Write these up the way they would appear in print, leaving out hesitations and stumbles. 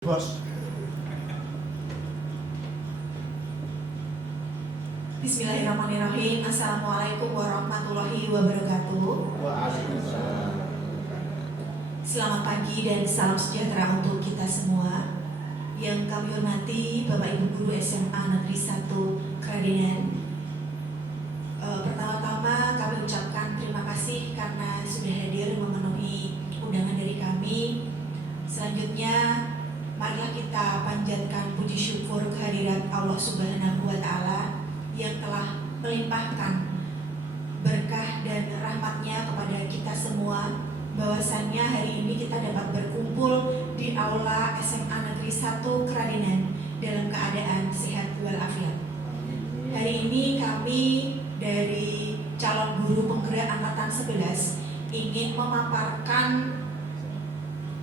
Bos. Bismillahirrahmanirrahim. Assalamualaikum warahmatullahi wabarakatuh. Waalaikumsalam. Selamat pagi dan salam sejahtera untuk kita semua. Yang kami hormati Bapak Ibu Guru SMA Negeri 1 Kradenan. Pertama-tama kami ucapkan terima kasih karena sudah hadir memenuhi undangan dari kami. Selanjutnya marilah kita panjatkan puji syukur kehadirat Allah Subhanahu wa Ta'ala yang telah melimpahkan berkah dan rahmatnya kepada kita semua, bahwasannya hari ini kita dapat berkumpul di aula SMA Negeri 1 Kradenan dalam keadaan sehat walafiat. Hari ini kami dari calon guru penggerak angkatan 11 ingin memaparkan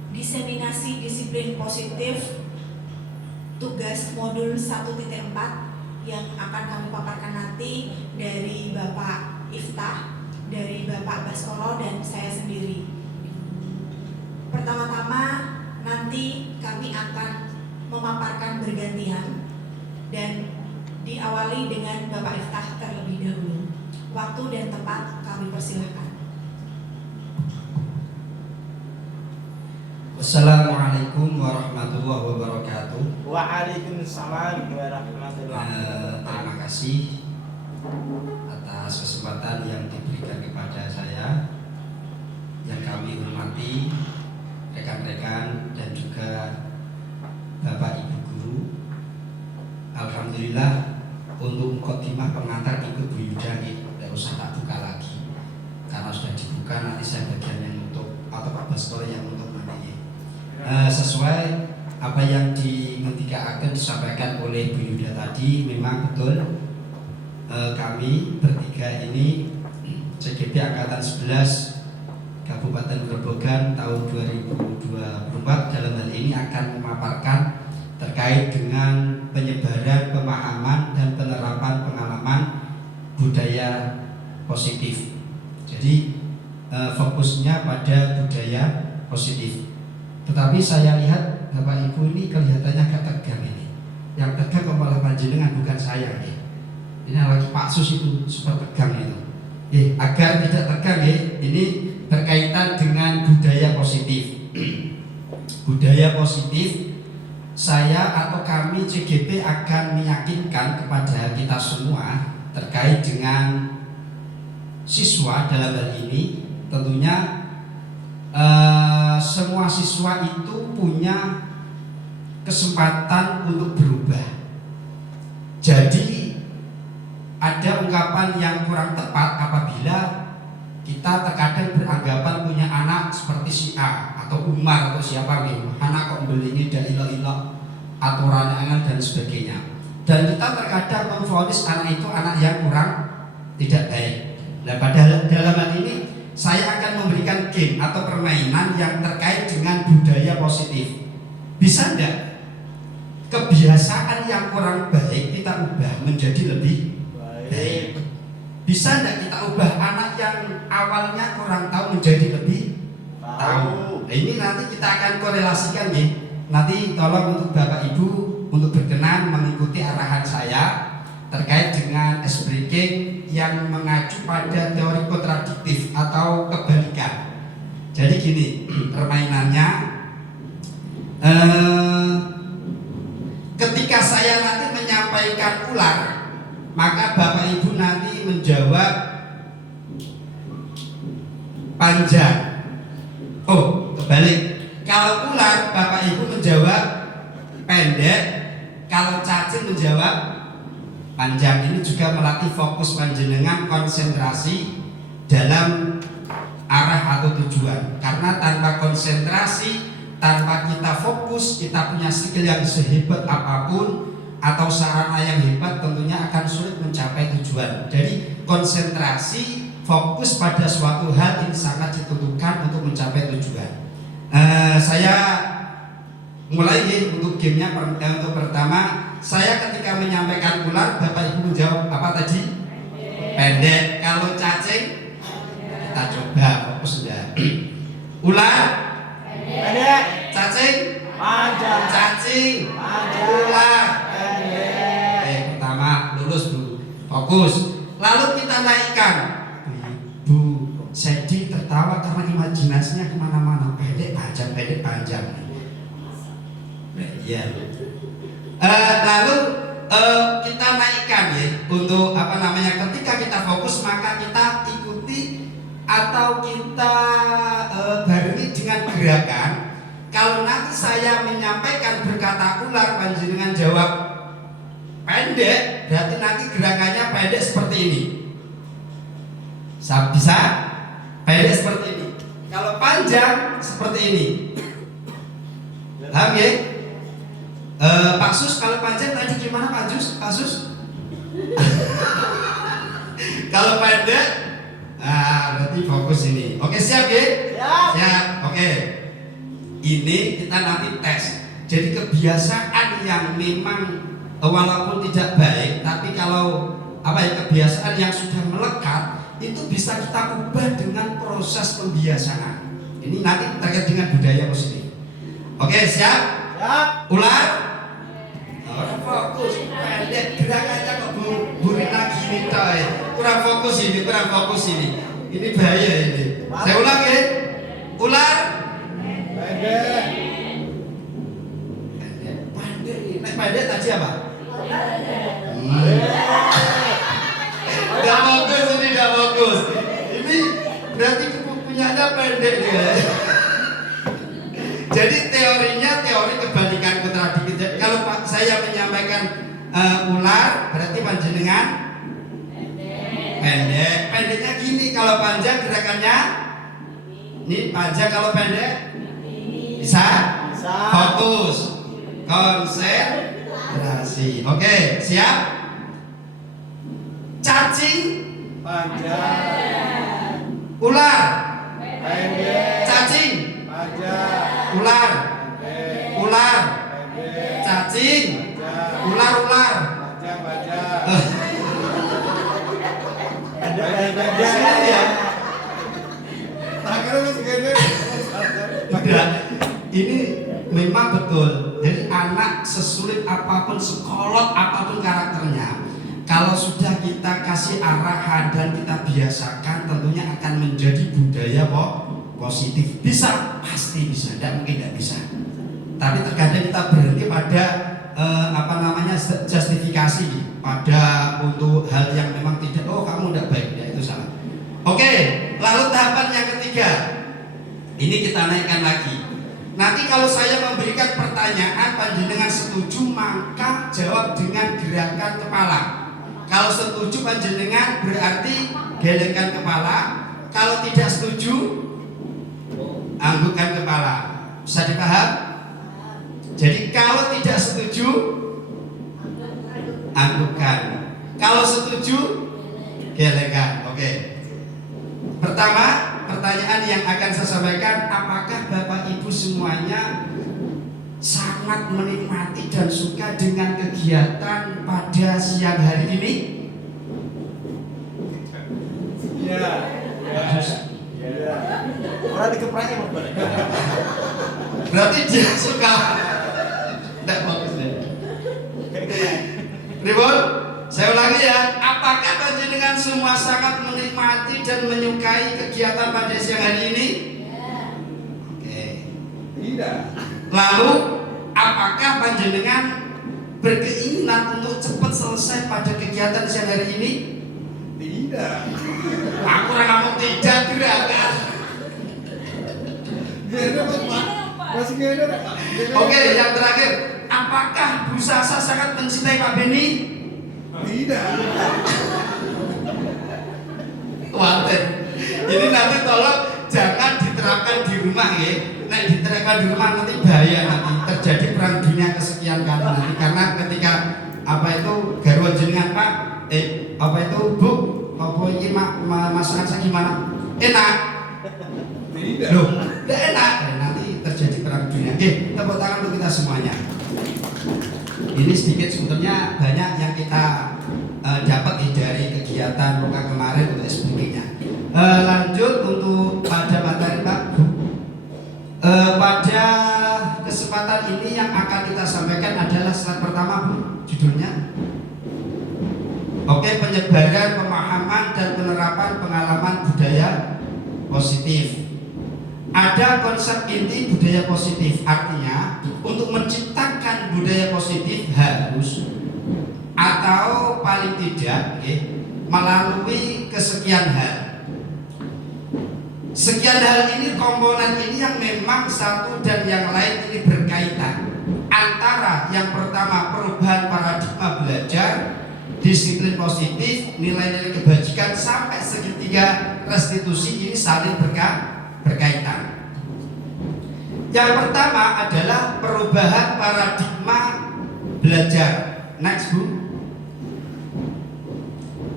diseminasi disiplin positif tugas modul 1.4 yang akan kami paparkan nanti dari Bapak Iftah, dari Bapak Baskoro dan saya sendiri. Pertama-tama nanti kami akan memaparkan bergantian dan diawali dengan Bapak Iftah terlebih dahulu. Waktu dan tempat kami persilahkan. Assalamualaikum warahmatullahi wabarakatuh. Waalaikumsalam warahmatullahi wabarakatuh. Terima kasih atas kesempatan yang diberikan kepada saya, yang kami hormati rekan-rekan dan juga Bapak Ibu Guru. Alhamdulillah untuk mukadimah pengantar ikut Bu Yuda tidak usah tak buka lagi karena sudah dibuka. Nanti saya bagian yang untuk atau Pak Baskoro yang untuk nanti. Sesuai apa yang akan disampaikan oleh Bu Yuda tadi, memang betul kami bertiga ini CGP Angkatan 11 Kabupaten Grobogan tahun 2024 dalam hal ini akan memaparkan terkait dengan penyebaran pemahaman dan penerapan pengalaman budaya positif. Jadi fokusnya pada budaya positif. Tetapi saya lihat Bapak Ibu ini kelihatannya agak tegang ini. Yang tegang kepala panjenengan bukan saya nih. Ini lagi Pak Sus itu super tegang itu. Agar tidak tegang ini berkaitan dengan budaya positif. Budaya positif, saya atau kami CGP akan meyakinkan kepada kita semua terkait dengan siswa dalam hal ini. Tentunya semua siswa itu punya kesempatan untuk berubah. Jadi ada ungkapan yang kurang tepat apabila kita terkadang beranggapan punya anak seperti si A atau Umar atau siapa nih, anak kok beli ini dan ilah-ilah aturan angan dan sebagainya. Dan kita terkadang memvonis anak itu anak yang kurang tidak baik. Nah, padahal dalam hal ini saya akan memberikan game atau permainan yang terkait dengan budaya positif. Bisa enggak kebiasaan yang kurang baik kita ubah menjadi lebih baik? Bisa enggak kita ubah anak yang awalnya kurang tahu menjadi lebih tahu? Nah, ini nanti kita akan korelasikan ya. Nanti tolong untuk Bapak Ibu untuk berkenan mengikuti arahan saya terkait dengan ice breaking yang mengacu pada teori kontradiktif atau kebalikan. Jadi gini permainannya, ketika saya nanti menyampaikan ular, maka Bapak Ibu nanti menjawab panjang. Oh, kebalik. Kalau ular Bapak Ibu menjawab pendek, kalau cacing menjawab panjang. Ini juga melatih fokus panjenengan, konsentrasi dalam arah atau tujuan. Karena tanpa konsentrasi, tanpa kita fokus, kita punya skill yang sehebat apapun atau sarana yang hebat, tentunya akan sulit mencapai tujuan. Jadi konsentrasi, fokus pada suatu hal ini sangat dibutuhkan untuk mencapai tujuan. Saya mulai untuk gamenya. Untuk pertama, saya ketika menyampaikan ular, Bapak Ibu menjawab apa tadi? Pendek. Kalau cacing, kita coba fokus sudah. Ular pendek, cacing panjang. Mancing. Ular. Pertama lurus dulu, fokus. Lalu kita naikkan. Bu Sedi tertawa karena imajinasinya kemana-mana. Pendek panjang. Iya. Lalu kita naikkan ya untuk apa namanya, ketika kita fokus maka kita ikuti atau kita barengi dengan gerakan. Kalau nanti saya menyampaikan berkata ular, panjenengan jawab pendek, berarti nanti gerakannya pendek seperti ini. Bisa pendek seperti ini. Kalau panjang seperti ini. Paham ya? Pak Sus, kalau panjang tadi gimana Pak Sus? Kalau pendek, berarti fokus ini. Oke, siap ya? Siap. Oke. Ini kita nanti tes. Jadi kebiasaan yang memang walaupun tidak baik, tapi kalau kebiasaan yang sudah melekat itu bisa kita ubah dengan proses pembiasaan. Ini nanti terkait dengan budaya positif. Oke, siap? Ular. Fokus, pendek, gerakannya kok burina gini coy. Kurang fokus ini. Ini bahaya ini. Saya ulang ya. Ular. Pendek. Pendek tadi apa? Tidak fokus. Ini berarti punyanya pendek ya. Jadi teorinya teori kebalikan kontradiksi. Kalau saya menyampaikan ular, berarti panjenengan pendek. Pendeknya gini, kalau panjang gerakannya ini panjang, kalau pendek bisa fokus, konsentrasi. Oke, siap? Cacing panjang, ular pendek, cacing panjang, ular cacing, ular ini memang betul. Jadi anak sesulit apapun, sekolot apapun karakternya, kalau sudah kita kasih arahan dan kita biasakan, tentunya akan menjadi budaya positif. Bisa, pasti bisa, tidak mungkin tidak bisa. Tapi terkadang kita berhenti pada justifikasi pada untuk hal yang memang tidak, kamu tidak baik, ya itu salah. Oke, lalu tahapan yang ketiga, ini kita naikkan lagi. Nanti kalau saya memberikan pertanyaan, panjenengan setuju maka jawab dengan gerakan kepala. Kalau setuju panjenengan berarti gelengkan kepala. Kalau tidak setuju, anggukkan kepala. Bisa dipaham? Jadi kalau tidak setuju, anggukkan. Kalau setuju, gelengkan. Oke. Pertama, pertanyaan yang akan saya sampaikan, apakah Bapak Ibu semuanya sangat menikmati dan suka dengan kegiatan pada siang hari ini? Iya. Orang dikepraknya mau berarti dia suka. Tidak bagus deh. Ribut, saya ulangi ya. Apakah panjenengan semua sangat menikmati dan menyukai kegiatan pada siang hari ini? Oke. Tidak. Lalu, apakah panjenengan berkeinginan untuk cepat selesai pada kegiatan siang hari ini? Tidak. Aku orang ngomong tidak, gerakan. Oke, yang terakhir, apakah Bu Sasa sangat mencintai Pak Beni? Tidak. Waduh. Jadi nanti tolong jangan diterapkan di rumah ya. Nek diterapkan di rumah nanti bahaya, nanti terjadi perang dunia kesekian kali nanti, karena ketika garwa jenengan Pak, Bu, apa ini masakan saya gimana? Enak? Tidak. Loh, tidak enak. Nanti terjadi perang dunia. Oke, tepuk tangan untuk kita semuanya. Ini sedikit sebetulnya banyak yang kita dapat dari kegiatan Roka kemarin untuk SPG-nya. Lanjut untuk pada materi Pak Bu. Pada kesempatan ini yang akan kita sampaikan adalah slide pertama, Bu, judulnya. Oke, penyebaran pemahaman dan penerapan pengalaman budaya positif. Ada konsep inti budaya positif, artinya untuk menciptakan budaya positif harus atau paling tidak melalui kesekian hal. Sekian hal ini, komponen ini yang memang satu dan yang lain ini berkaitan. Antara yang pertama perubahan paradigma belajar, disiplin positif, nilai-nilai kebajikan sampai segitiga restitusi ini saling berkaitan. Yang pertama adalah perubahan paradigma belajar. Next, Bu.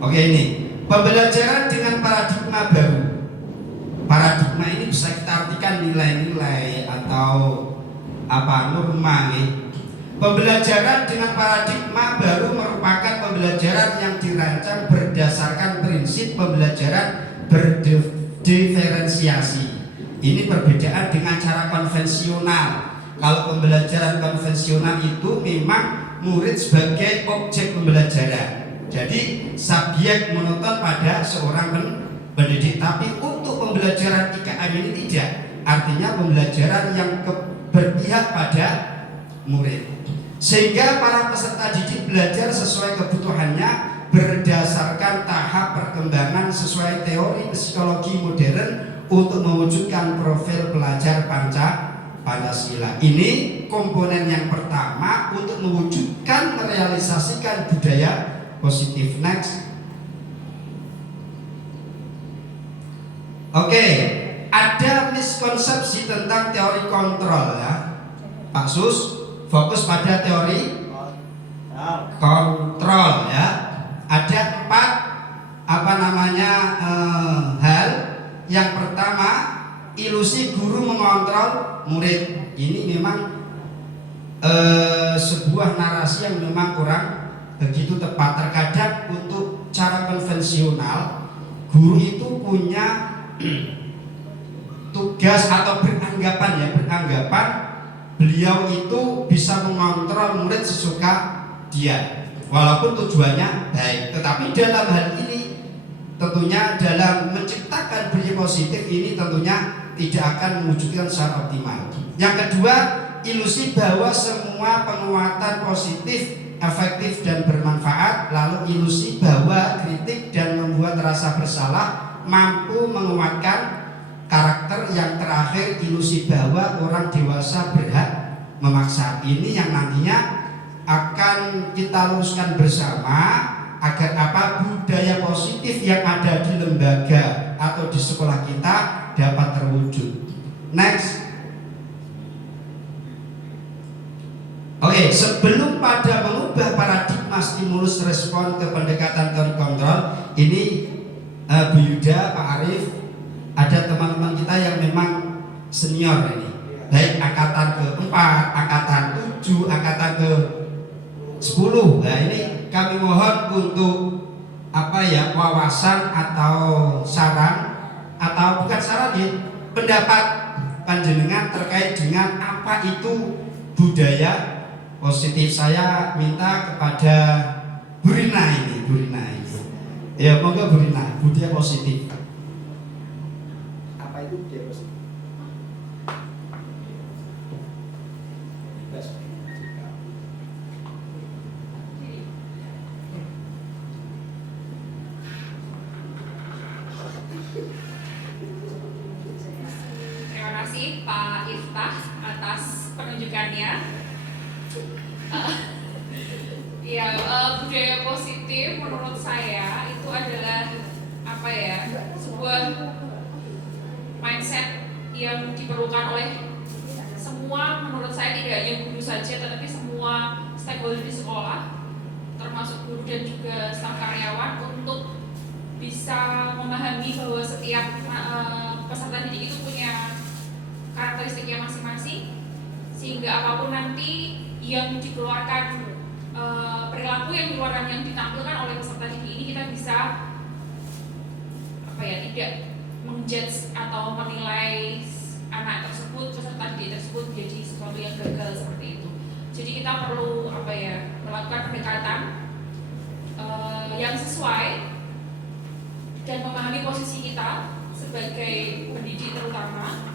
Oke, ini pembelajaran dengan paradigma baru. Paradigma ini bisa kita artikan nilai-nilai atau norma. Pembelajaran dengan paradigma baru merupakan pembelajaran yang dirancang berdasarkan prinsip pembelajaran berdiferensiasi. Ini perbedaan dengan cara konvensional. Kalau pembelajaran konvensional itu memang murid sebagai objek pembelajaran. Jadi subjek menonton pada seorang pendidik. Tapi untuk pembelajaran IKM ini tidak. Artinya pembelajaran yang berpihak pada murid. Sehingga para peserta didik belajar sesuai kebutuhannya berdasarkan tahap perkembangan sesuai teori psikologi modern untuk mewujudkan profil pelajar Pancasila. Ini komponen yang pertama untuk mewujudkan merealisasikan budaya positif. Next. Oke, ada miskonsepsi tentang teori kontrol ya. Pak Sus fokus pada teori kontrol ya. Ada 4 hal. Yang pertama, ilusi guru mengontrol murid. Ini memang sebuah narasi yang memang kurang begitu tepat. Terkadang untuk cara konvensional, guru itu punya tugas atau beranggapan beliau itu bisa mengontrol murid sesuka dia, walaupun tujuannya baik. Tetapi dalam hal ini tentunya dalam menciptakan budaya positif ini tentunya tidak akan mewujudkan secara optimal. Yang kedua, ilusi bahwa semua penguatan positif efektif dan bermanfaat. Lalu ilusi bahwa kritik dan membuat rasa bersalah mampu menguatkan karakter. Yang terakhir, ilusi bahwa orang dewasa berhak memaksa. Ini yang nantinya akan kita luruskan bersama agar budaya positif yang ada di lembaga atau di sekolah kita dapat terwujud. Next. Oke, sebelum pada mengubah paradigma stimulus respon ke pendekatan teori kontrol, ini Bu Yuda, Pak Arif, ada teman-teman kita yang memang senior ini, baik angkatan ke-4, angkatan 7, angkatan ke-10. Nah, ini kami mohon untuk wawasan atau saran, atau bukan saran ya, pendapat panjenengan terkait dengan apa itu budaya positif. Saya minta kepada Bu Rina ini. Ya, moga Bu Rina, budaya positif. Apa itu budaya positif? Terima kasih Pak Iftah atas penunjukannya. Budaya positif menurut saya itu adalah sebuah mindset yang diperlukan oleh semua, menurut saya tidak hanya guru saja, tetapi semua stakeholder di sekolah, termasuk guru dan juga staf karyawan, untuk bisa memahami bahwa setiap peserta didik itu punya karakteristiknya masing-masing, sehingga apapun nanti yang dikeluarkan, perilaku yang dikeluarkan, yang ditampilkan oleh peserta didik ini, kita bisa tidak menjudge atau menilai anak tersebut, peserta didik tersebut menjadi sesuatu yang gagal seperti itu. Jadi kita perlu melakukan pendekatan yang sesuai dan memahami posisi kita sebagai pendidik, terutama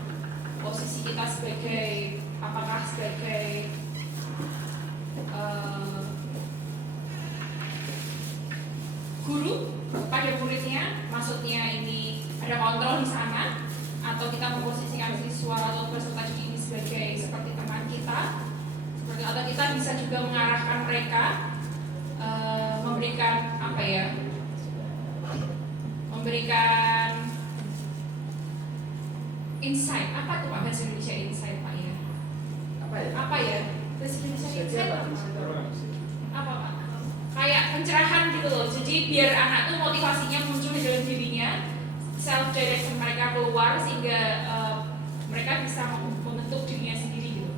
posisi kita sebagai apakah sebagai guru kepada muridnya, maksudnya ini ada kontrol di sana, atau kita memposisikan siswa atau peserta didik ini sebagai seperti teman kita, atau kita bisa juga mengarahkan mereka, memberikan insight. Apa tuh Pak bahasa Indonesia insight Pak ya? Apa ya? Bahasa Indonesia insight apa Pak? Kayak pencerahan gitu loh. Jadi biar anak tuh motivasinya muncul di dalam dirinya, self direction mereka keluar sehingga mereka bisa membentuk dirinya sendiri gitu.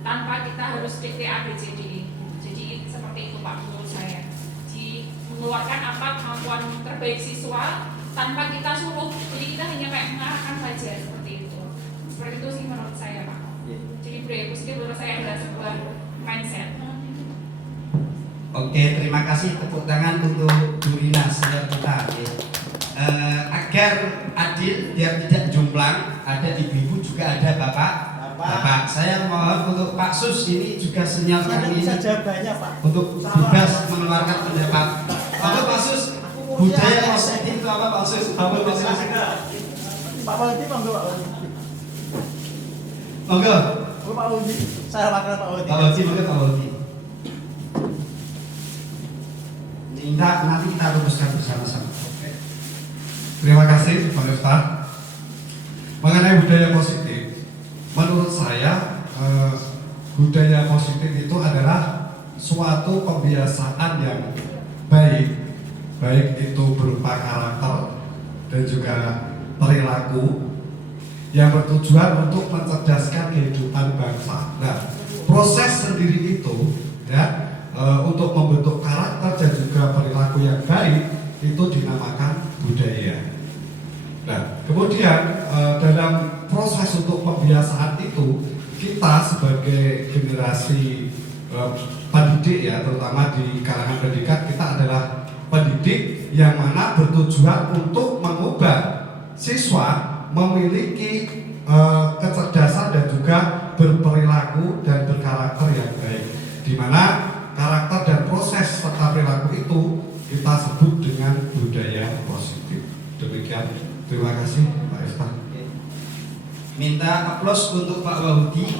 Tanpa kita harus dikte ABCD. Jadi seperti itu Pak menurut saya. Jadi mengeluarkan apa kemampuan terbaik siswa tanpa kita suruh. Jadi kita hanya kayak mengarahkan saja seperti itu. Seperti itu sih menurut saya Pak. Jadi budaya positif menurut saya adalah sebuah mindset. Oke, terima kasih, tepuk tangan untuk Bu Rina senior kita. Agar adil, biar tidak jomplang, ada ibu-ibu juga ada bapak. Saya mohon untuk Pak Sus ini juga senior kami ini untuk bebas mengeluarkan pendapat. Pak Sus, budaya positif itu apa Pak Sus? Pak Wadi monggo Pak Wadi. Monggo. Pak Wadi, saya wakil Pak Wadi. Pak Wadi, monggo Pak Wadi. Nanti kita rumuskan bersama-sama. Terima kasih Pak Ustaz. Mengenai budaya positif, menurut saya budaya positif itu adalah suatu kebiasaan yang baik itu berupa karakter dan juga perilaku yang bertujuan untuk mencerdaskan kehidupan bangsa. Nah, proses sendiri itu untuk membentuk karakter dan juga perilaku yang baik itu dinamakan budaya. Nah, kemudian dalam proses untuk pembiasaan itu kita sebagai generasi pendidik ya, terutama di kalangan pendidikan, kita adalah pendidik yang mana bertujuan untuk mengubah siswa memiliki kecerdasan dan juga berperilaku dan berkarakter yang baik, di mana karakter dan proses serta perilaku itu kita sebut dengan budaya positif. Demikian, terima kasih Pak Esta. Minta aplaus untuk Pak Wahudi.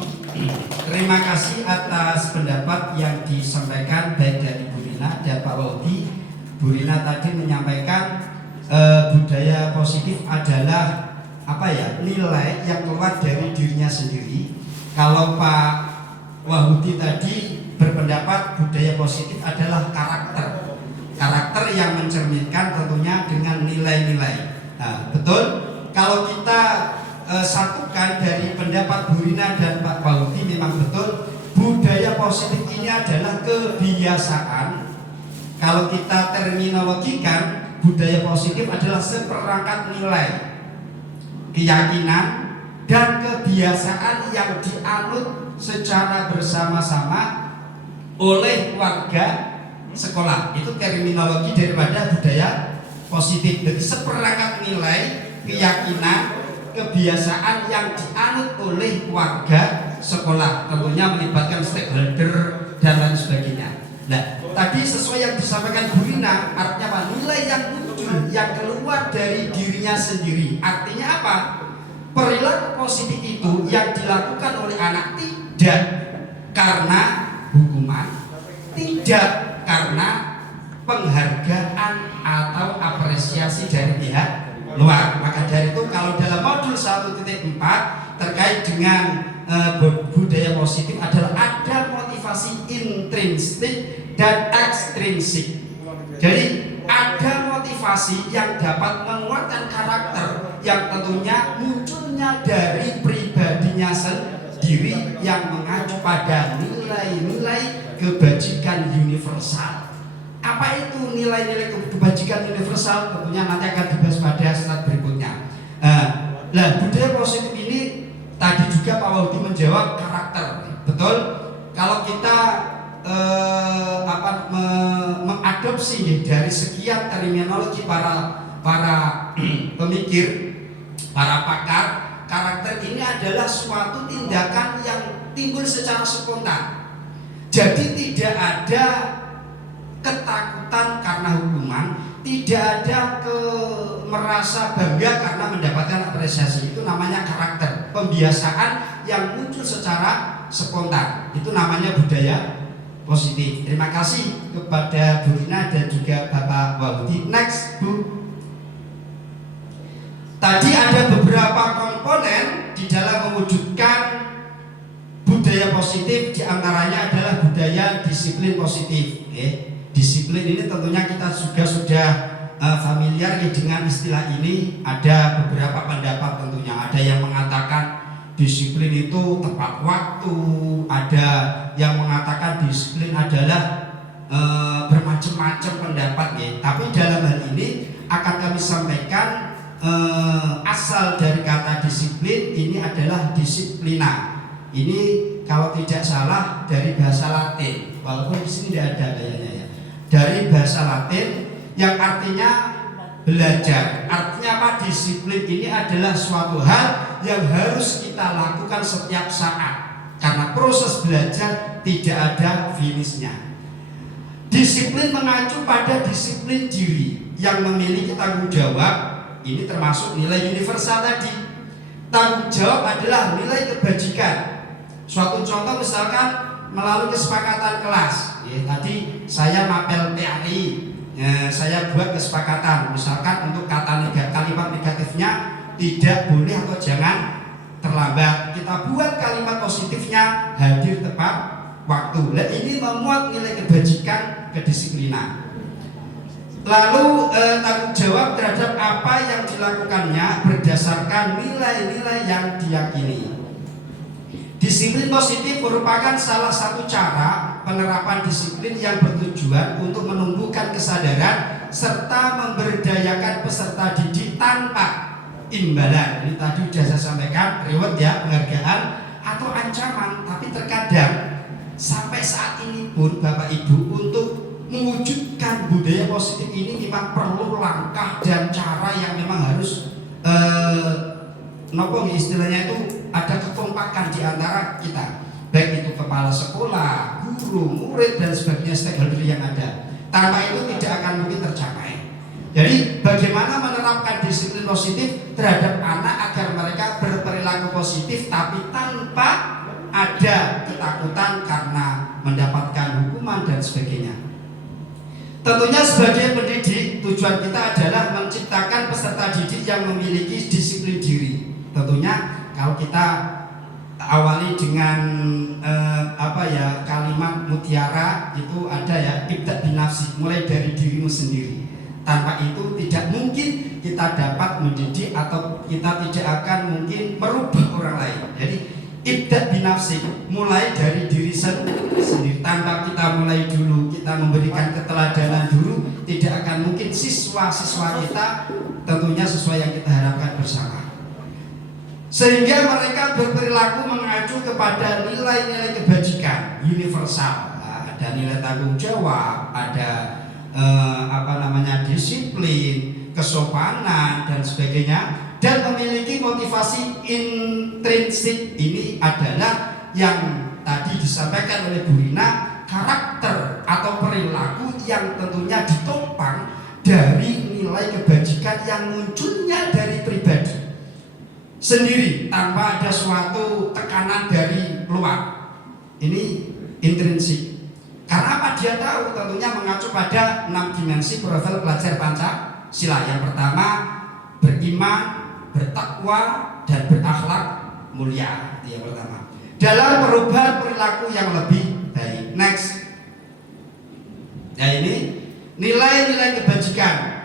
Terima kasih atas pendapat yang disampaikan baik dari Bu Rina dan Pak Wahudi. Bu Rina tadi menyampaikan budaya positif adalah nilai yang keluar dari dirinya sendiri. Kalau Pak Wahudi tadi berpendapat budaya positif adalah karakter yang mencerminkan tentunya dengan nilai-nilai. Nah, betul. Kalau kita satukan dari pendapat Bu Rina dan Pak Wahudi, memang betul budaya positif ini adalah kebiasaan. Kalau kita terminologikan, budaya positif adalah seperangkat nilai, keyakinan dan kebiasaan yang dianut secara bersama-sama oleh warga sekolah. Itu terminologi daripada budaya positif. Jadi seperangkat nilai, keyakinan, kebiasaan yang dianut oleh warga sekolah, tentunya melibatkan stakeholder dan lain sebagainya. Nah, tadi sesuai yang disampaikan Bu Rina, artinya apa? Nilai yang muncul, yang keluar dari dirinya sendiri. Artinya apa? Perilaku positif itu yang dilakukan oleh anak tidak karena hukuman, tidak karena penghargaan atau apresiasi dari pihak luar. Maka dari itu kalau dalam modul 1.4 terkait dengan budaya positif adalah ada motivasi intrinsik dan ekstrinsik. Jadi ada motivasi yang dapat menguatkan karakter yang tentunya munculnya dari pribadinya sendiri yang mengacu pada nilai-nilai kebajikan universal. Apa itu nilai-nilai kebajikan universal? Tentunya nanti akan dibahas pada slide berikutnya. Budaya positif ini tadi juga Pak Waudi menjawab karakter. Betul? Kalau kita mengadopsi dari sekian terminologi para pemikir, para pakar, karakter ini adalah suatu tindakan yang timbul secara spontan. Jadi tidak ada ketakutan karena hukuman, tidak ada merasa bangga karena mendapatkan apresiasi. Itu namanya karakter, pembiasaan yang muncul secara spontan. Itu namanya budaya positif. Terima kasih kepada Bu Rina dan juga Bapak Waudi. Next, Bu. Tadi ada beberapa komponen di dalam mewujudkan budaya positif, diantaranya adalah budaya disiplin positif. Disiplin ini tentunya kita juga sudah familiar dengan istilah ini. Ada beberapa pendapat tentunya. Ada yang mengatakan disiplin itu tepat waktu, ada yang mengatakan disiplin adalah bermacam-macam pendapat ya. Tapi dalam hal ini akan kami sampaikan asal dari kata disiplin ini adalah disiplina. Ini kalau tidak salah dari bahasa Latin, walaupun di sini tidak ada kayaknya ya. Dari bahasa Latin yang artinya belajar. Artinya apa? Disiplin ini adalah suatu hal yang harus kita lakukan setiap saat, karena proses belajar tidak ada finishnya. Disiplin mengacu pada disiplin diri yang memiliki tanggung jawab. Ini termasuk nilai universal tadi. Tanggung jawab adalah nilai kebajikan. Suatu contoh misalkan melalui kesepakatan kelas. Tadi saya mapel PAI, saya buat kesepakatan. Misalkan untuk kalimat negatifnya tidak boleh atau jangan terlambat. Kita buat kalimat positifnya hadir tepat waktu. Nah, ini memuat nilai kebajikan, kedisiplinan. Lalu tanggung jawab terhadap apa yang dilakukannya berdasarkan nilai-nilai yang diyakini. Disiplin positif merupakan salah satu cara penerapan disiplin yang bertujuan untuk menumbuhkan kesadaran serta memberdayakan peserta didik tanpa imbalan. Ini tadi sudah saya sampaikan, reward ya, penghargaan atau ancaman. Tapi terkadang sampai saat ini pun Bapak Ibu untuk mewujudkan budaya positif ini memang perlu langkah dan cara yang memang harus istilahnya itu ada kekompakan di antara kita, baik itu kepala sekolah, guru, murid dan sebagainya, stakeholder yang ada. Tanpa itu tidak akan mungkin tercapai. Jadi bagaimana menerapkan disiplin positif terhadap anak agar mereka berperilaku positif tapi tanpa ada ketakutan karena mendapatkan hukuman dan sebagainya. Tentunya sebagai pendidik, tujuan kita adalah menciptakan peserta didik yang memiliki disiplin diri. Tentunya kalau kita awali dengan kalimat mutiara itu ada ya, ibda binafsi, mulai dari dirimu sendiri. Tanpa itu tidak mungkin kita dapat mendidik atau kita tidak akan mungkin merubah orang lain. Jadi ibda binafsi, mulai dari diri sendiri. Tanpa kita mulai dulu, kita memberikan keteladanan dulu, tidak akan mungkin siswa-siswa kita tentunya sesuai yang kita harapkan bersama. Sehingga mereka berperilaku mengacu kepada nilai-nilai kebajikan universal. Ada nilai tanggung jawab, ada disiplin, kesopanan dan sebagainya, dan memiliki motivasi intrinsik. Ini adalah yang tadi disampaikan oleh Bu Rina, karakter atau perilaku yang tentunya ditopang dari nilai kebajikan yang munculnya dari pribadi sendiri tanpa ada suatu tekanan dari luar. Ini intrinsik. Karena apa? Dia tahu tentunya mengacu pada 6 dimensi profil pelajar Pancasila. Yang pertama, beriman, bertakwa, dan berakhlak mulia. Itu yang pertama. Dalam perubahan perilaku yang lebih baik. Next. Ya, ini nilai-nilai kebajikan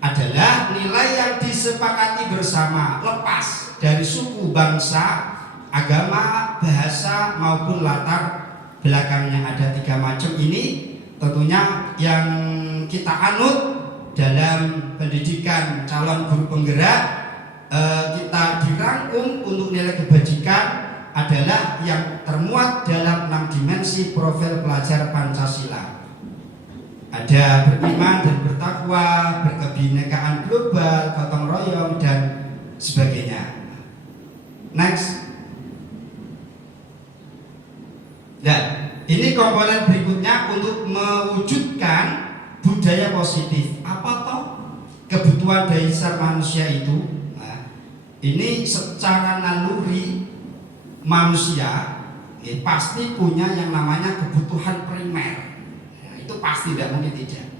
adalah nilai yang disepakati bersama, lepas dari suku, bangsa, agama, bahasa maupun latar belakangnya. Ada 3 macam ini tentunya yang kita anut dalam pendidikan calon guru penggerak kita dirangkum untuk nilai kebajikan adalah yang termuat dalam 6 dimensi profil pelajar Pancasila. Ada beriman dan bertakwa, berkebinekaan global, gotong royong dan sebagainya. Next. Dan ini komponen berikutnya untuk mewujudkan budaya positif. Apa toh kebutuhan dasar manusia itu? Nah, ini secara naluri manusia pasti punya yang namanya kebutuhan primer. Itu pasti, tidak mungkin tidak.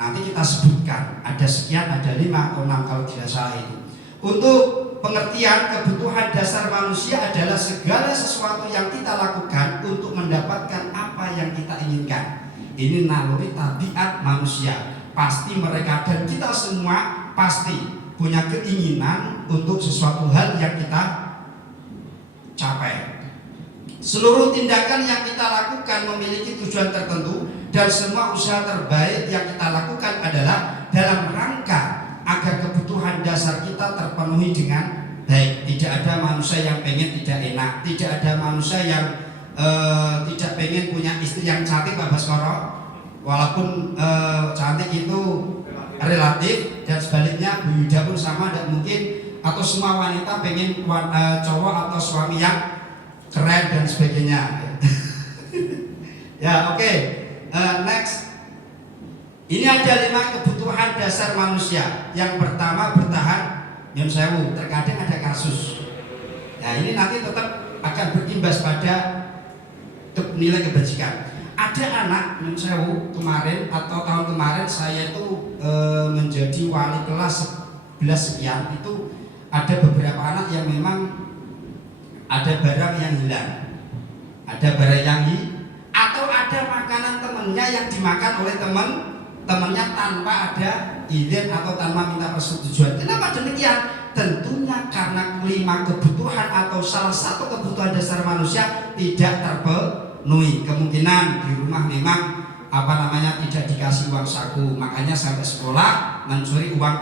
Nanti kita sebutkan ada sekian, ada 5 atau 6 kalau tidak salah itu. Untuk pengertian kebutuhan dasar manusia adalah segala sesuatu yang kita lakukan untuk mendapatkan apa yang kita inginkan. Ini naluri tabiat manusia. Pasti mereka dan kita semua pasti punya keinginan untuk sesuatu hal yang kita capai. Seluruh tindakan yang kita lakukan memiliki tujuan tertentu dan semua usaha terbaik yang kita lakukan adalah dalam rangka agar kebutuhan dasar kita terpenuhi dengan baik. Tidak ada manusia yang pengen tidak enak, tidak ada manusia yang tidak pengen punya istri yang cantik, Pak Baskoro. Walaupun cantik itu relatif, dan sebaliknya Bu Yuda pun sama, dan mungkin atau semua wanita pengen cowok atau suami yang keren dan sebagainya. Ya, oke. Next. Ini ada 5 kebutuhan dasar manusia. Yang pertama bertahan. Nyun sewu, terkadang ada kasus. Nah, ini nanti tetap akan berimbas pada nilai kebajikan. Ada anak, nyun sewu, kemarin atau tahun kemarin saya itu menjadi wali kelas 11 sekian. Itu ada beberapa anak yang memang ada barang yang hilang, ada barang yang atau ada makanan temennya yang dimakan oleh temennya tanpa ada izin atau tanpa minta persetujuan. Kenapa demikian? Tentunya karena 5 kebutuhan atau salah satu kebutuhan dasar manusia tidak terpenuhi. Kemungkinan di rumah memang tidak dikasih uang saku, makanya sampai sekolah mencuri uang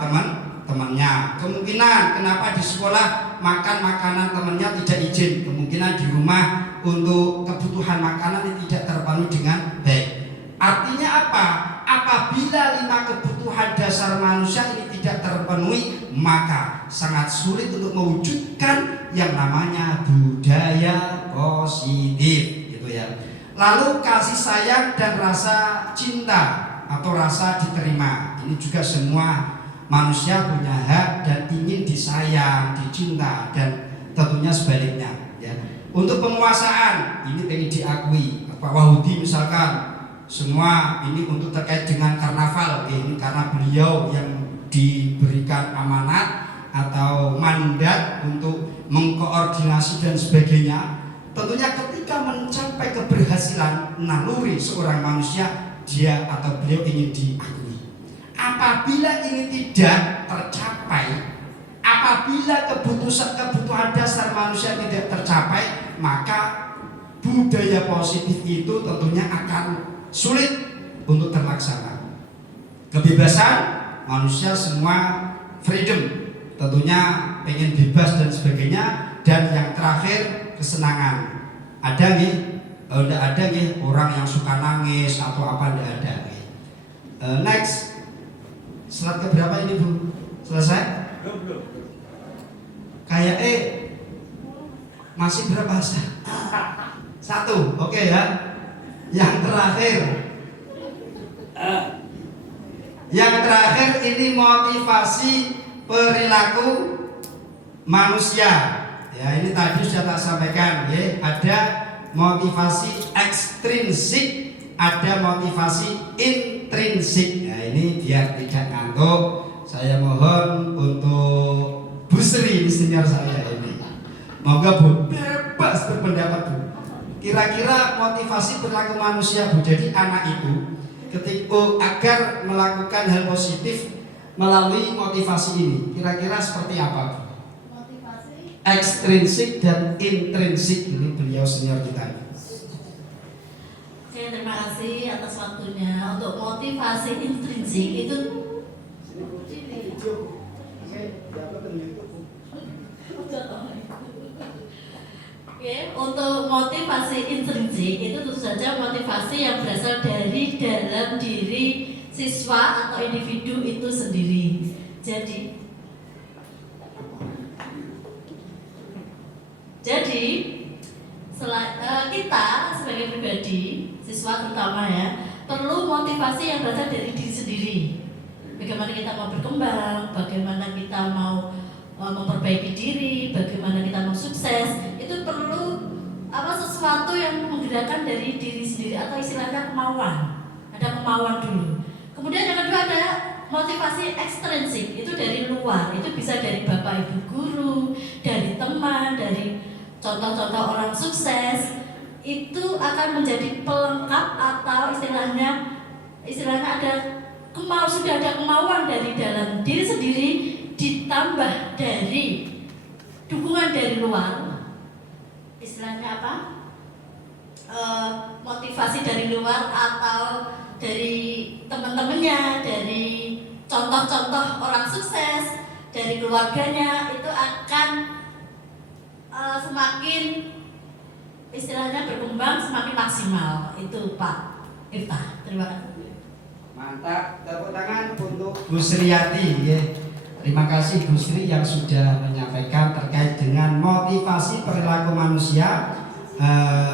temannya. Kemungkinan kenapa di sekolah makan makanan temannya tidak izin. Kemungkinan di rumah untuk kebutuhan makanan ini tidak terpenuhi dengan baik. Artinya apa? Apabila 5 kebutuhan dasar manusia ini tidak terpenuhi, maka sangat sulit untuk mewujudkan yang namanya budaya positif, gitu ya. Lalu kasih sayang dan rasa cinta atau rasa diterima. Ini juga semua manusia punya hak dan ingin disayang, dicinta, dan tentunya sebaliknya. Ya. Untuk penguasaan ini ingin diakui. Pak Wahudi misalkan, semua ini untuk terkait dengan karnaval. Ini karena beliau yang diberikan amanat atau mandat untuk mengkoordinasi dan sebagainya. Tentunya ketika mencapai keberhasilan naluri seorang manusia, dia atau beliau ingin diakui. Apabila ini tidak tercapai, apabila kebutuhan dasar manusia tidak tercapai, maka budaya positif itu tentunya akan sulit untuk terlaksana. Kebebasan manusia semua freedom, tentunya pengen bebas dan sebagainya. Dan yang terakhir kesenangan. Ada nih, tidak ada nih orang yang suka nangis atau apa, tidak ada. Next. Slide keberapa ini Bu? Selesai? Belum. Kayak masih berapa? 1, oke ya. Yang terakhir ini motivasi perilaku manusia. Ya, ini tadi sudah tak sampaikan ya. Ada motivasi ekstrinsik, ada motivasi intrinsik. Nah, ini biar tidak ngantuk, saya mohon untuk Bu Sri, senior saya ini. Moga Bu bebas berpendapat Bu. Kira-kira motivasi perilaku manusia Bu, jadi anak itu ketika agar melakukan hal positif melalui motivasi ini, kira-kira seperti apa Bu? Motivasi ekstrinsik dan intrinsik. Ini beliau senior kita. Oke, terima kasih atas waktunya. Untuk motivasi intrinsik itu Oke, untuk motivasi intrinsik itu tentu saja motivasi yang berasal dari dalam diri siswa atau individu itu sendiri. Jadi kita sebagai pribadi, siswa terutama ya, perlu motivasi yang berasal dari diri sendiri. Bagaimana kita mau berkembang, bagaimana kita mau memperbaiki diri, bagaimana kita mau sukses, itu perlu sesuatu yang menggerakkan dari diri sendiri atau istilahnya kemauan. Ada kemauan dulu. Kemudian yang kedua ada motivasi ekstrinsik, itu dari luar, itu bisa dari bapak ibu guru, dari teman, dari contoh-contoh orang sukses. Itu akan menjadi pelengkap atau istilahnya sudah ada kemauan dari dalam diri sendiri ditambah dari dukungan dari luar. Istilahnya apa? Motivasi dari luar atau dari teman-temannya, dari contoh-contoh orang sukses, dari keluarganya, itu akan semakin istilahnya berkembang, semakin maksimal. Itu Pak Iftah. Terima kasih. Mantap, tepuk tangan untuk Bu Sriati. Terima kasih Bu Sri yang sudah menyampaikan terkait dengan motivasi perilaku manusia.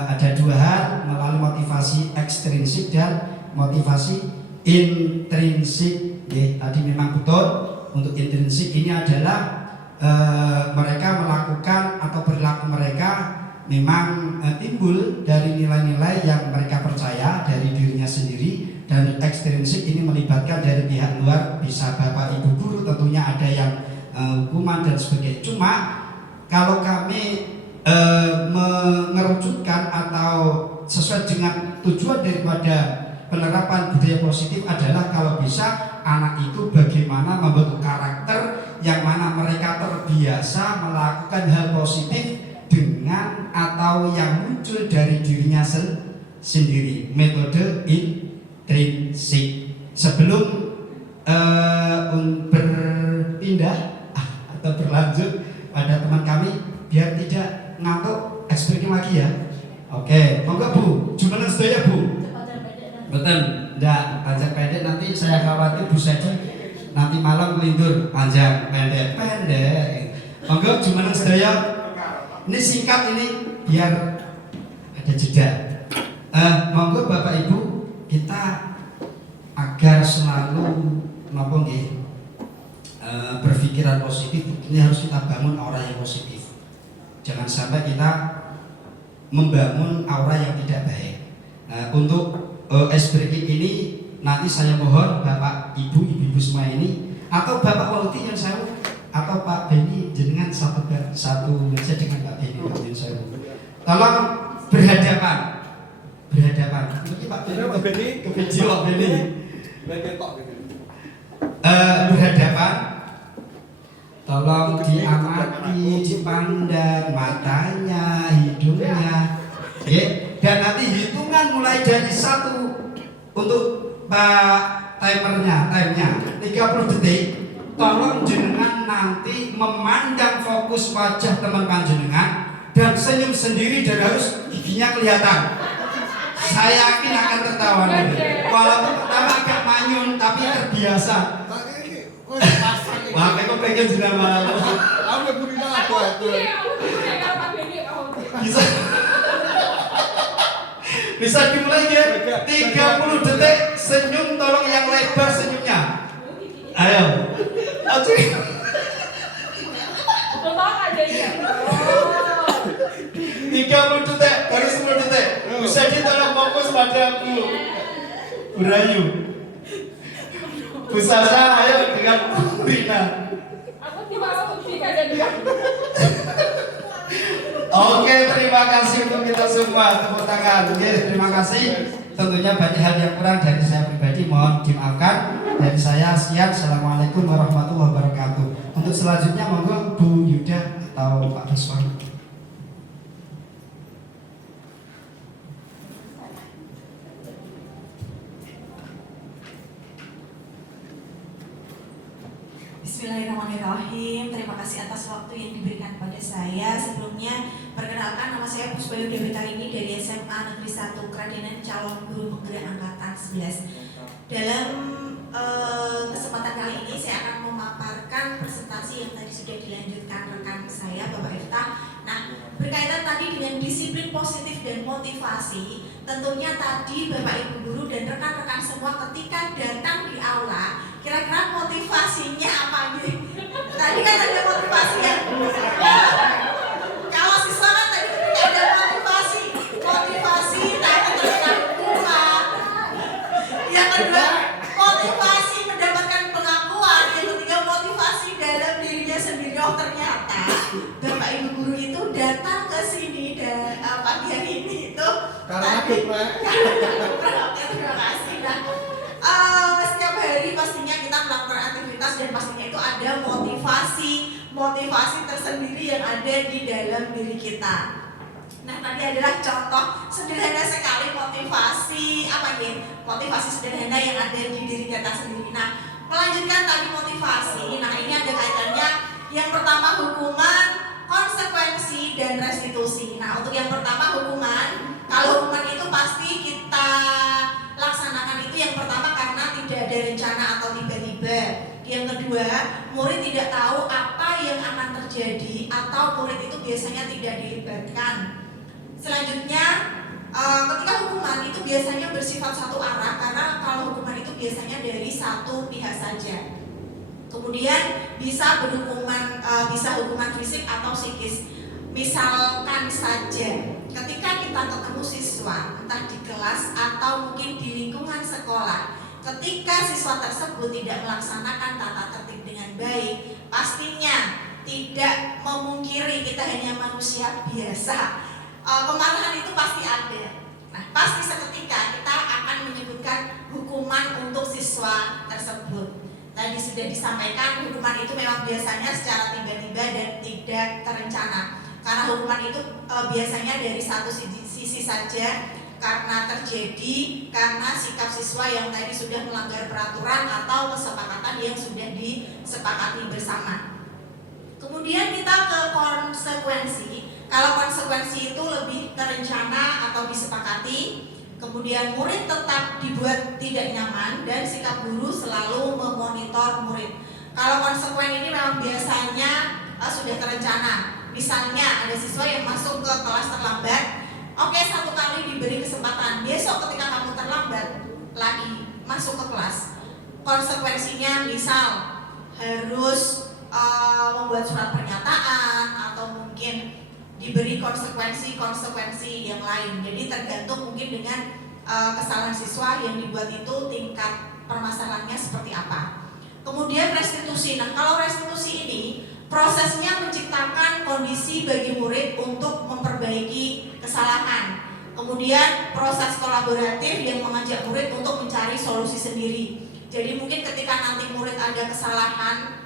Ada dua hal, melalui motivasi ekstrinsik dan motivasi intrinsik. Tadi memang betul, untuk intrinsik ini adalah mereka melakukan atau perilaku mereka memang timbul dari nilai-nilai yang mereka percaya dari dirinya sendiri. Dan ekstrinsik ini melibatkan dari pihak luar, bisa bapak ibu guru, tentunya ada yang hukuman dan sebagainya. Cuma kalau kami mengerucutkan atau sesuai dengan tujuan daripada penerapan budaya positif adalah kalau bisa anak itu bagaimana membentuk karakter yang mana mereka terbiasa melakukan hal positif dengan atau yang muncul dari dirinya sendiri. Metode intrinsik. Sebelum berpindah atau berlanjut pada teman kami biar tidak ngantuk ekspresi lagi ya. Oke, monggo Bu, jumeneng sedaya Bu. Betul, enggak panjang pendek nanti saya khawatir Bu Sedi nanti malam melindur panjang pendek. Monggo jumeneng sedaya. Ini singkat ini biar ada jeda. Monggo Bapak Ibu, kita agar selalu berpikiran positif, ini harus kita bangun aura yang positif. Jangan sampai kita membangun aura yang tidak baik. Untuk SBRK ini nanti saya mohon Bapak Ibu semua ini atau Bapak Walti yang saya atau Pak Beni jenengan satu meja dengan Pak Beni yang saya tolong berhadapan. Mungkin Pak Beni Pak Beni berhadapan. Tolong diamati, dipandang matanya, hidungnya, dan nanti hitungan mulai dari 1 untuk Pak timenya 30 detik. Tolong jenengan nanti memandang fokus wajah teman panjenengan dan senyum sendiri dan harus giginya kelihatan. Saya yakin akan tertawa nih. Walaupun pertama agak manyun tapi terbiasa. Wah, kok pengen jenengan malah. Bisa dimulai ya. 30 detik senyum, tolong yang lebar senyumnya. Ayo. Oke. 30 detik, baru 10 detik. Bisa ditolong fokus pada Bu Rayu. Bu Sasa, ayo dengan Bu Rina. Oke, terima kasih untuk kita semua. Tepuk tangan. Oke, terima kasih. Tentunya banyak hal yang kurang dari saya pribadi, mohon dimaafkan. Dari saya sekian. Assalamualaikum warahmatullahi wabarakatuh. Untuk selanjutnya monggo Bu Yuda atau Pak Baswan. Bismillahirrahmanirrahim. Terima kasih atas waktu yang diberikan pada saya. Sebelumnya Perkenalkan, nama saya Puspayu Dewitarini dari SMA Negeri 1 Kradenan, calon guru penggerak angkatan 11. Dalam kesempatan kali ini saya akan memaparkan presentasi yang tadi sudah dilanjutkan rekan saya Bapak Iftah. Nah, berkaitan tadi dengan disiplin positif dan motivasi, tentunya tadi Bapak Ibu guru dan rekan-rekan semua ketika datang di aula, kira-kira motivasinya apa gitu? Tadi kan ada motivasi yang kalau siswa kan tadi ada motivasi tadi tentang hukuman, yang kedua motivasi mendapatkan pengakuan, yang ketiga motivasi dalam dirinya sendiri. Oh ternyata Bapak Ibu guru itu datang ke sini dan pagi hari ini itu Karena Pak. terima kasih. Nah, setiap hari pastinya kita melakukan aktivitas dan pastinya itu ada motivasi tersendiri yang ada di dalam diri kita. Nah, tadi adalah contoh sederhana sekali motivasi motivasi sederhana yang ada di diri kita sendiri. Nah, melanjutkan tadi motivasi. Nah, ini ada kaitannya. Yang pertama hukuman, konsekuensi dan restitusi. Nah, untuk yang pertama hukuman, kalau hukuman itu pasti kita laksanakan itu yang pertama karena tidak ada rencana atau tiba-tiba. Yang kedua, murid tidak tahu apa yang akan terjadi atau murid itu biasanya tidak dilibatkan. Selanjutnya, ketika hukuman itu biasanya bersifat satu arah karena kalau hukuman itu biasanya dari satu pihak saja. Kemudian bisa hukuman fisik atau psikis. Misalkan saja, ketika kita ketemu siswa, entah di kelas atau mungkin di lingkungan sekolah, ketika siswa tersebut tidak melaksanakan tata tertib dengan baik, pastinya tidak memungkiri kita hanya manusia biasa. Kemarahan itu pasti ada. Nah, pasti seketika kita akan menyebutkan hukuman untuk siswa tersebut. Tadi sudah disampaikan, hukuman itu memang biasanya secara tiba-tiba dan tidak terencana. Karena hukuman itu biasanya dari satu sisi saja, karena terjadi karena sikap siswa yang tadi sudah melanggar peraturan atau kesepakatan yang sudah disepakati bersama. Kemudian kita ke konsekuensi. Kalau konsekuensi itu lebih terencana atau disepakati. Kemudian murid tetap dibuat tidak nyaman dan sikap guru selalu memonitor murid. Kalau konsekuen ini memang biasanya sudah terencana. Misalnya ada siswa yang masuk ke kelas terlambat. Oke, satu kali diberi kesempatan. Besok ketika kamu terlambat lagi masuk ke kelas, konsekuensinya misal harus membuat surat pernyataan atau mungkin diberi konsekuensi yang lain. Jadi tergantung mungkin dengan kesalahan siswa yang dibuat itu tingkat permasalahannya seperti apa. Kemudian restitusi. Nah, kalau restitusi ini prosesnya menciptakan kondisi bagi murid untuk memperbaiki kesalahan. Kemudian proses kolaboratif yang mengajak murid untuk mencari solusi sendiri. Jadi mungkin ketika nanti murid ada kesalahan,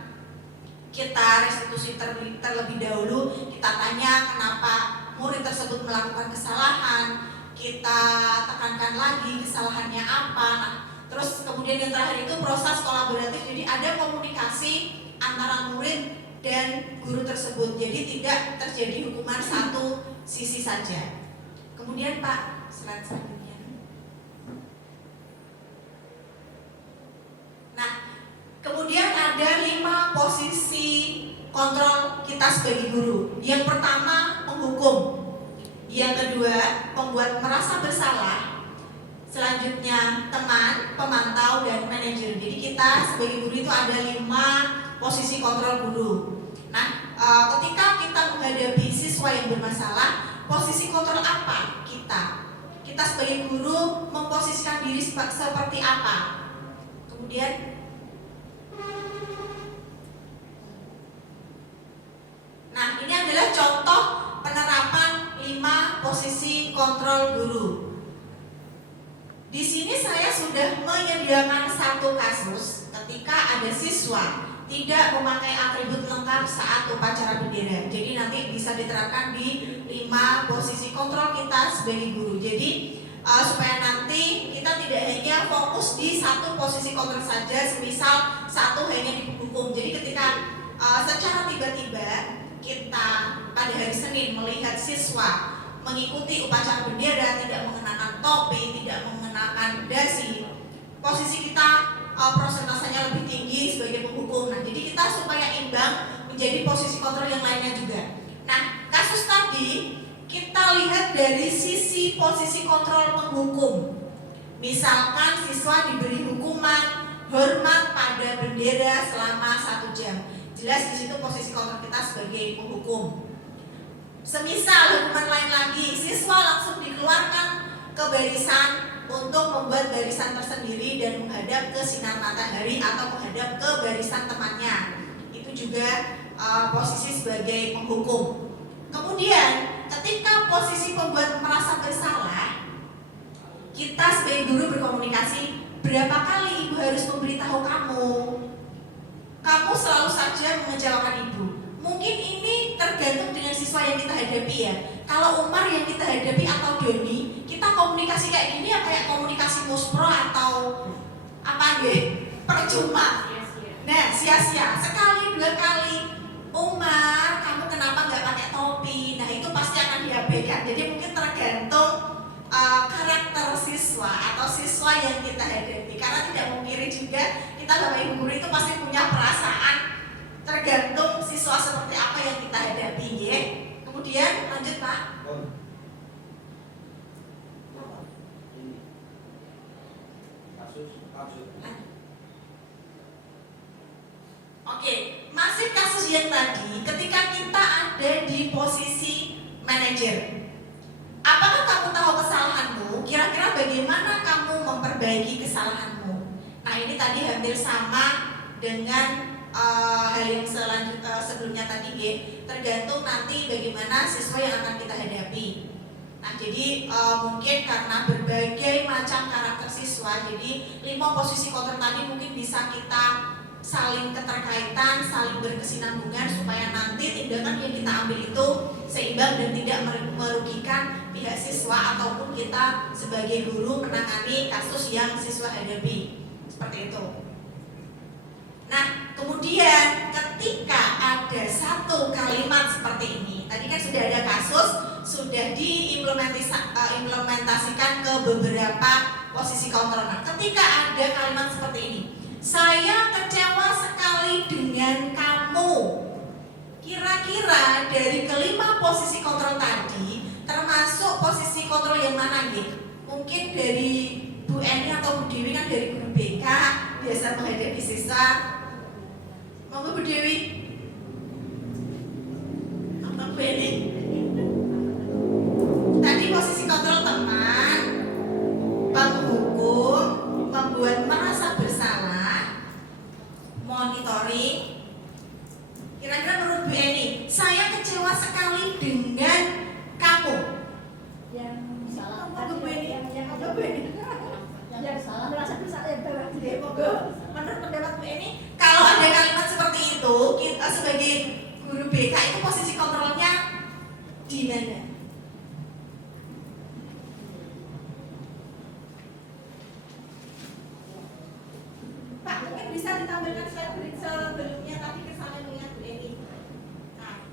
kita restitusi terlebih dahulu, kita tanya kenapa murid tersebut melakukan kesalahan, kita tekankan lagi kesalahannya apa. Nah, terus kemudian yang terakhir itu proses kolaboratif, jadi ada komunikasi antara murid dan guru tersebut, jadi tidak terjadi hukuman satu sisi saja. Kemudian Pak, slide selanjutnya. Nah, kemudian ada 5 posisi kontrol kita sebagai guru. Yang pertama, penghukum. Yang kedua, pembuat merasa bersalah. Selanjutnya, teman, pemantau, dan manajer. Jadi kita sebagai guru itu ada 5 posisi kontrol guru. Nah, ketika kita menghadapi siswa yang bermasalah, posisi kontrol apa kita? Kita sebagai guru memposisikan diri seperti apa? Kemudian nah, ini adalah contoh penerapan 5 posisi kontrol guru. Di sini saya sudah menyediakan satu kasus ketika ada siswa tidak memakai atribut lengkap saat upacara bendera. Jadi nanti bisa diterapkan di 5 posisi kontrol kita sebagai guru. Jadi supaya nanti kita tidak hanya fokus di satu posisi kontrol saja, semisal satu hanya dihukum. Jadi ketika secara tiba-tiba kita pada hari Senin melihat siswa mengikuti upacara bendera, tidak mengenakan topi, tidak mengenakan dasi, posisi kita prosentasenya lebih tinggi sebagai penghukum. Nah, jadi kita supaya imbang menjadi posisi kontrol yang lainnya juga. Nah, kasus tadi kita lihat dari sisi posisi kontrol penghukum. Misalkan siswa diberi hukuman hormat pada bendera selama 1 jam. Jelas di situ posisi kontrol kita sebagai penghukum. Semisal hukuman lain lagi, siswa langsung dikeluarkan ke barisan untuk membuat barisan tersendiri dan menghadap ke sinar matahari atau menghadap ke barisan temannya. Itu juga posisi sebagai penghukum. Kemudian ketika posisi pembuat merasa bersalah, kita sebagai guru berkomunikasi, berapa kali ibu harus memberitahu kamu? Kamu selalu saja mengecewakan ibu. Mungkin ini tergantung dengan siswa yang kita hadapi ya. Kalau Umar yang kita hadapi atau Doni, kita komunikasi kayak gini ya kayak komunikasi muspro atau apa nggih? Percuma. Nah, sia-sia. Sekali 2 kali, Umar, kamu kenapa nggak pakai topi? Nah, itu pasti akan diabaikan. Jadi mungkin tergantung karakter siswa atau siswa yang kita hadapi. Karena tidak memungkiri juga kita Bapak Ibu guru itu pasti punya perasaan, tergantung siswa seperti apa yang kita hadapi ya. Kemudian lanjut Pak. Oke, masih kasus yang tadi ketika kita ada di posisi manajer. Apakah kamu tahu kesalahanmu? Kira-kira bagaimana kamu memperbaiki kesalahanmu? Nah, ini tadi hampir sama dengan hal yang sebelumnya tadi ya. Tergantung nanti bagaimana siswa yang akan kita hadapi. Nah, jadi mungkin karena berbagai macam karakter siswa, jadi 5 posisi kontrol tadi mungkin bisa kita saling keterkaitan, saling berkesinambungan supaya nanti tindakan yang kita ambil itu seimbang dan tidak merugikan pihak siswa ataupun kita sebagai guru menangani kasus yang siswa hadapi. Seperti itu. Nah, kemudian ketika ada satu kalimat seperti ini, tadi kan sudah ada kasus, sudah diimplementasikan ke beberapa posisi kontrol. Nah, ketika ada kalimat seperti ini, saya kecewa sekali dengan kamu. Kira-kira dari kelima posisi kontrol tadi, termasuk posisi kontrol yang mana gitu? Mungkin dari Bu Eni atau Bu Dewi kan dari guru BK biasa menghadapi siswa. Monggo Bu Dewi. Apa Bu Eni? Tadi posisi kontrol teman, penghukum, membuat merasa bersalah, monitoring. Kira-kira menurut Bu Eni, saya kecewa sekali dengan kamu. Yang salah Monggo Bu Eni. yang Monggo Bu Eni. yang salah merasa bersalah yang salah. Monggo. Menurut pendapat Bu Eni, kalau ada kalimat seperti itu, kita sebagai guru BK itu posisi kontrolnya di mana? Pak, mungkin bisa ditampilkan slide sebelumnya tapi kesannya mengingat Bu Eni. Nah,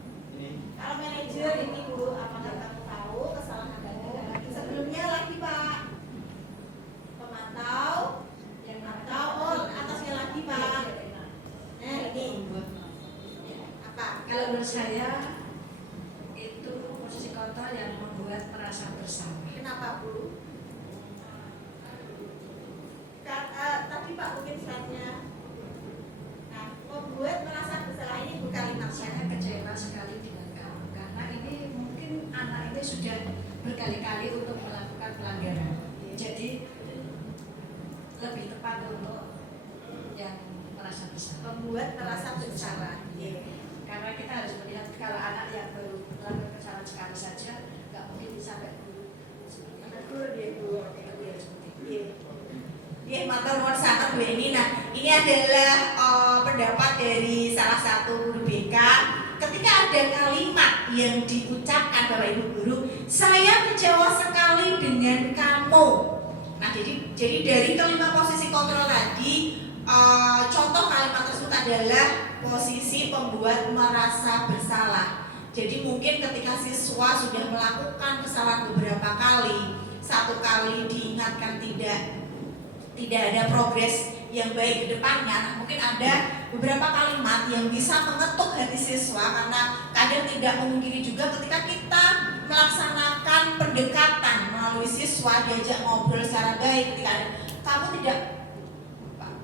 kalau manajer ini Bu, apakah kamu tahu kesalahan Anda? Sebelumnya lagi Pak. Pemantau, yang atau atasnya lagi Pak. Nah ini apa? Kalau menurut saya itu posisi kontrol yang membuat merasa bersalah. Kenapa Bu? Tadi Pak mungkin slide-nya. Nah, membuat merasa bersalah ini bukan kalimat Saya kecewa sekali dengan kamu karena ini mungkin anak ini sudah berkali-kali untuk melakukan pelanggaran. Jadi lebih tepat untuk yang merasa bersalah. membuat merasa bersalah. Karena kita harus melihat kalau anak yang baru melakukan kesalahan sekali saja nggak mungkin sampai dulu. Guru dia Bu. Iya, matur nuwun sangat Bu Eni. Nah, ini adalah pendapat dari salah satu guru BK. Ketika ada kalimat yang diucapkan Bapak Ibu guru, saya kecewa sekali dengan kamu. Nah, jadi dari kelima posisi kontrol tadi, contoh kalimat tersebut adalah posisi pembuat merasa bersalah. Jadi mungkin ketika siswa sudah melakukan kesalahan beberapa kali, satu kali diingatkan tidak ada progres yang baik ke depannya, nah mungkin ada beberapa kalimat yang bisa mengetuk hati siswa, karena kadang tidak memungkiri juga ketika kita melaksanakan pendekatan melalui siswa, diajak ngobrol secara baik, ketika ada, kamu tidak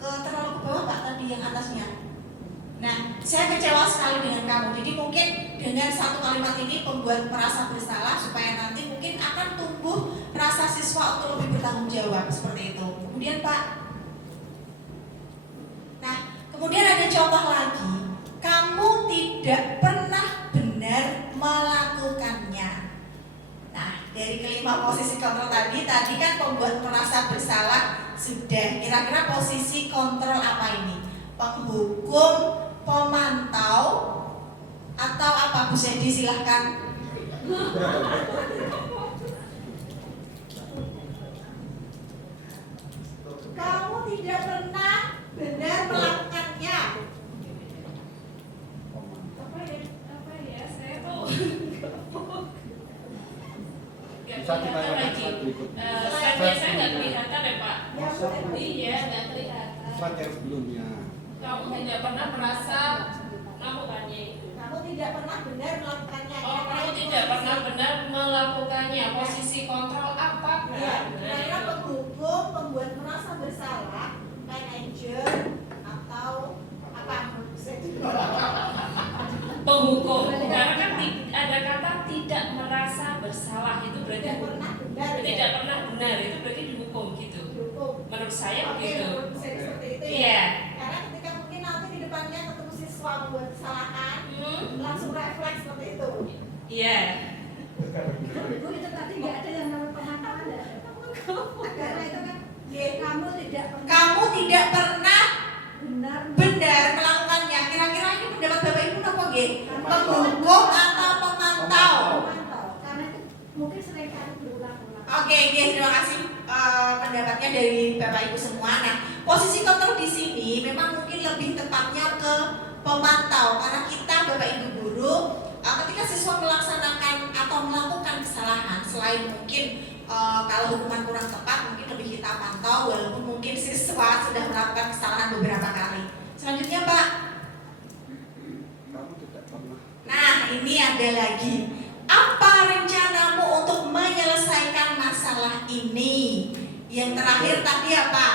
terlalu ke bawah Pak tadi yang atasnya. Nah, saya kecewa sekali dengan kamu. Jadi mungkin dengan satu kalimat ini membuat merasa bersalah supaya nanti mungkin akan tumbuh rasa siswa untuk lebih bertanggung jawab seperti itu. Kemudian Pak, nah kemudian ada contoh lagi, kamu tidak pernah benar melakukannya. Nah, dari kelima posisi kontrol tadi kan membuat merasa bersalah sudah. Kira-kira posisi kontrol apa ini? Penghukum, pemantau, atau apa? Bu Sedi silahkan. Kamu tidak pernah benar melakukannya. Apa ya? Saya tuh Bisa ditanyakan lagi. Slide-nya saya nggak kelihatan ya Pak. Iya, nggak kelihatan. Slide yang sebelumnya. Kamu tidak pernah merasa melakukannya itu. Kamu tidak pernah benar melakukannya. Oh, kamu tidak pernah benar melakukannya. Posisi kontrol apa? Ya, kira-kira penghukum, pembuat merasa bersalah, manajer, atau apa? Penghukum. Karena kan ada kata tidak merasa bersalah, itu berarti Tidak pernah benar. tidak pernah benar, itu berarti dihukum gitu. Dihukum. Menurut saya Oke, begitu. menurut saya seperti itu ya. Iya. Karena ketika mungkin nanti di depannya ketemu siswa membuat kesalahan, langsung refleks seperti itu. Iya. Bu itu tadi nggak ada yang namanya pemantauan ya. Karena itu kan kamu tidak pernah Benar melakukannya. Kira-kira ini pendapat Bapak Ibu apa nggih? Penghukum atau pemantau? Karena itu mungkin sering kali berulang-ulang. Oke, terima kasih pendapatnya dari Bapak Ibu semua. Nah, posisi kontrol di sini memang mungkin lebih tepatnya ke pemantau, karena kita Bapak Ibu guru ketika siswa melaksanakan atau melakukan kesalahan, selain mungkin kalau hukuman kurang tepat, mungkin lebih kita pantau, walaupun mungkin siswa sudah melakukan kesalahan beberapa kali. Selanjutnya Pak. Kamu tidak pernah. Nah, ini ada lagi. Apa rencanamu untuk menyelesaikan masalah ini? Yang terakhir tadi apa?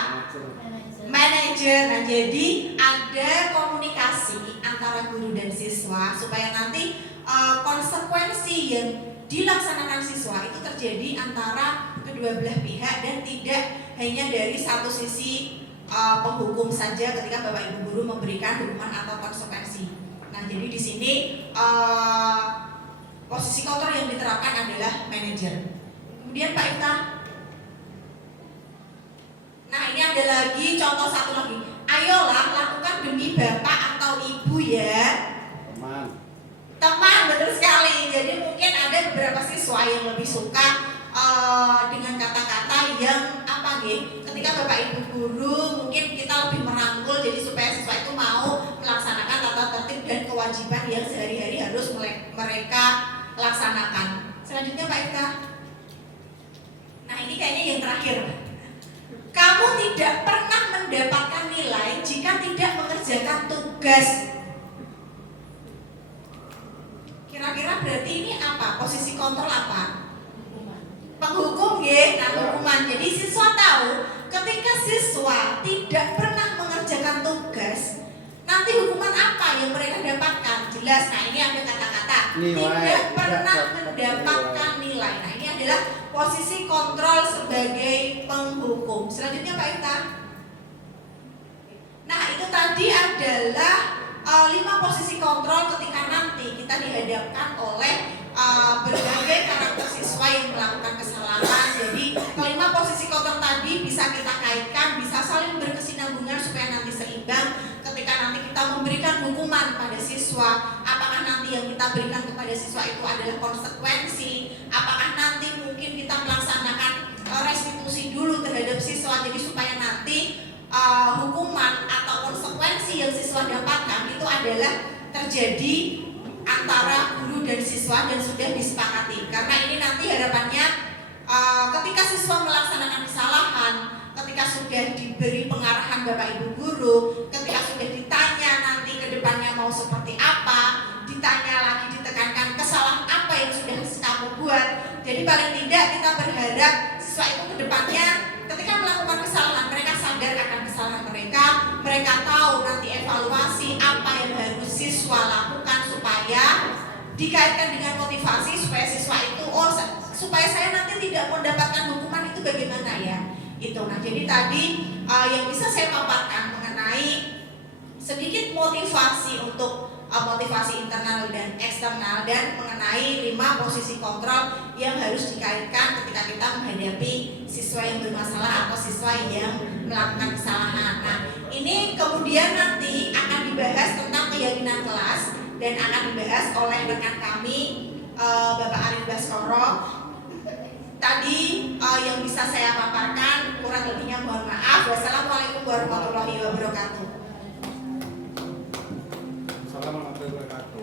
Manajer. Nah, jadi ada komunikasi antara guru dan siswa supaya nanti konsekuensi yang dilaksanakan siswa itu terjadi antara kedua belah pihak dan tidak hanya dari satu sisi penghukum saja ketika Bapak Ibu guru memberikan hukuman atau konsekuensi. Nah, jadi di sini posisi kontrol yang diterapkan adalah manajer. Kemudian Pak Ita. Nah, ini ada lagi contoh satu lagi. Ayolah lakukan demi bapak atau ibu ya. Teman, betul sekali. Jadi mungkin ada beberapa siswa yang lebih suka dengan kata-kata yang apa nih? Ketika Bapak Ibu guru mungkin kita lebih merangkul, jadi supaya siswa itu mau melaksanakan tata tertib dan kewajiban yang sehari-hari harus mereka laksanakan. Selanjutnya Pak Ika. Nah, ini kayaknya yang terakhir. Kamu tidak pernah mendapatkan nilai jika tidak mengerjakan tugas. Kira-kira berarti ini apa? Posisi kontrol apa? Penghukum ya, nah hukuman. Jadi siswa tahu ketika siswa tidak pernah mengerjakan tugas, nanti hukuman apa yang mereka dapatkan? Jelas. Nah, ini ada kata-kata tidak pernah mendapatkan nilai. Nah, ini adalah posisi kontrol sebagai penghukum. Selanjutnya Pak Ita. Nah, itu tadi adalah 5 posisi kontrol ketika nanti kita dihadapkan oleh berbagai karakter siswa yang melakukan kesalahan. Jadi kelima posisi kontrol tadi bisa kita kaitkan, bisa saling berkesinambungan supaya nanti seimbang. Ketika nanti kita memberikan hukuman pada siswa, apakah nanti yang kita berikan kepada siswa itu adalah konsekuensi, apakah nanti mungkin kita melaksanakan restitusi dulu terhadap siswa, jadi supaya nanti hukuman atau konsekuensi yang siswa dapatkan itu adalah terjadi antara guru dan siswa dan sudah disepakati. Karena ini nanti harapannya ketika siswa melaksanakan kesalahan, ketika sudah diberi pengarahan Bapak Ibu guru, ketika sudah ditanya nanti ke depannya mau seperti apa, ditanya lagi, ditekankan kesalahan apa yang sudah kamu buat. Jadi paling tidak kita berharap siswa itu ke depannya ketika melakukan kesalahan, mereka sadar akan kesalahan mereka, mereka tahu nanti evaluasi apa yang harus siswa lakukan supaya dikaitkan dengan motivasi supaya siswa itu supaya saya nanti tidak mendapatkan hukuman itu bagaimana ya itu. Nah jadi tadi yang bisa saya paparkan mengenai sedikit motivasi untuk motivasi internal dan eksternal dan mengenai 5 posisi kontrol yang harus dikaitkan ketika kita menghadapi siswa yang bermasalah atau siswa yang melakukan kesalahan. Nah ini kemudian nanti akan dibahas tentang keyakinan kelas dan akan dibahas oleh rekan kami Bapak Arif Baskoro. Tadi yang bisa saya paparkan, kurang lebihnya mohon maaf. Wassalamualaikum warahmatullahi wabarakatuh. Assalamualaikum warahmatullahi wabarakatuh.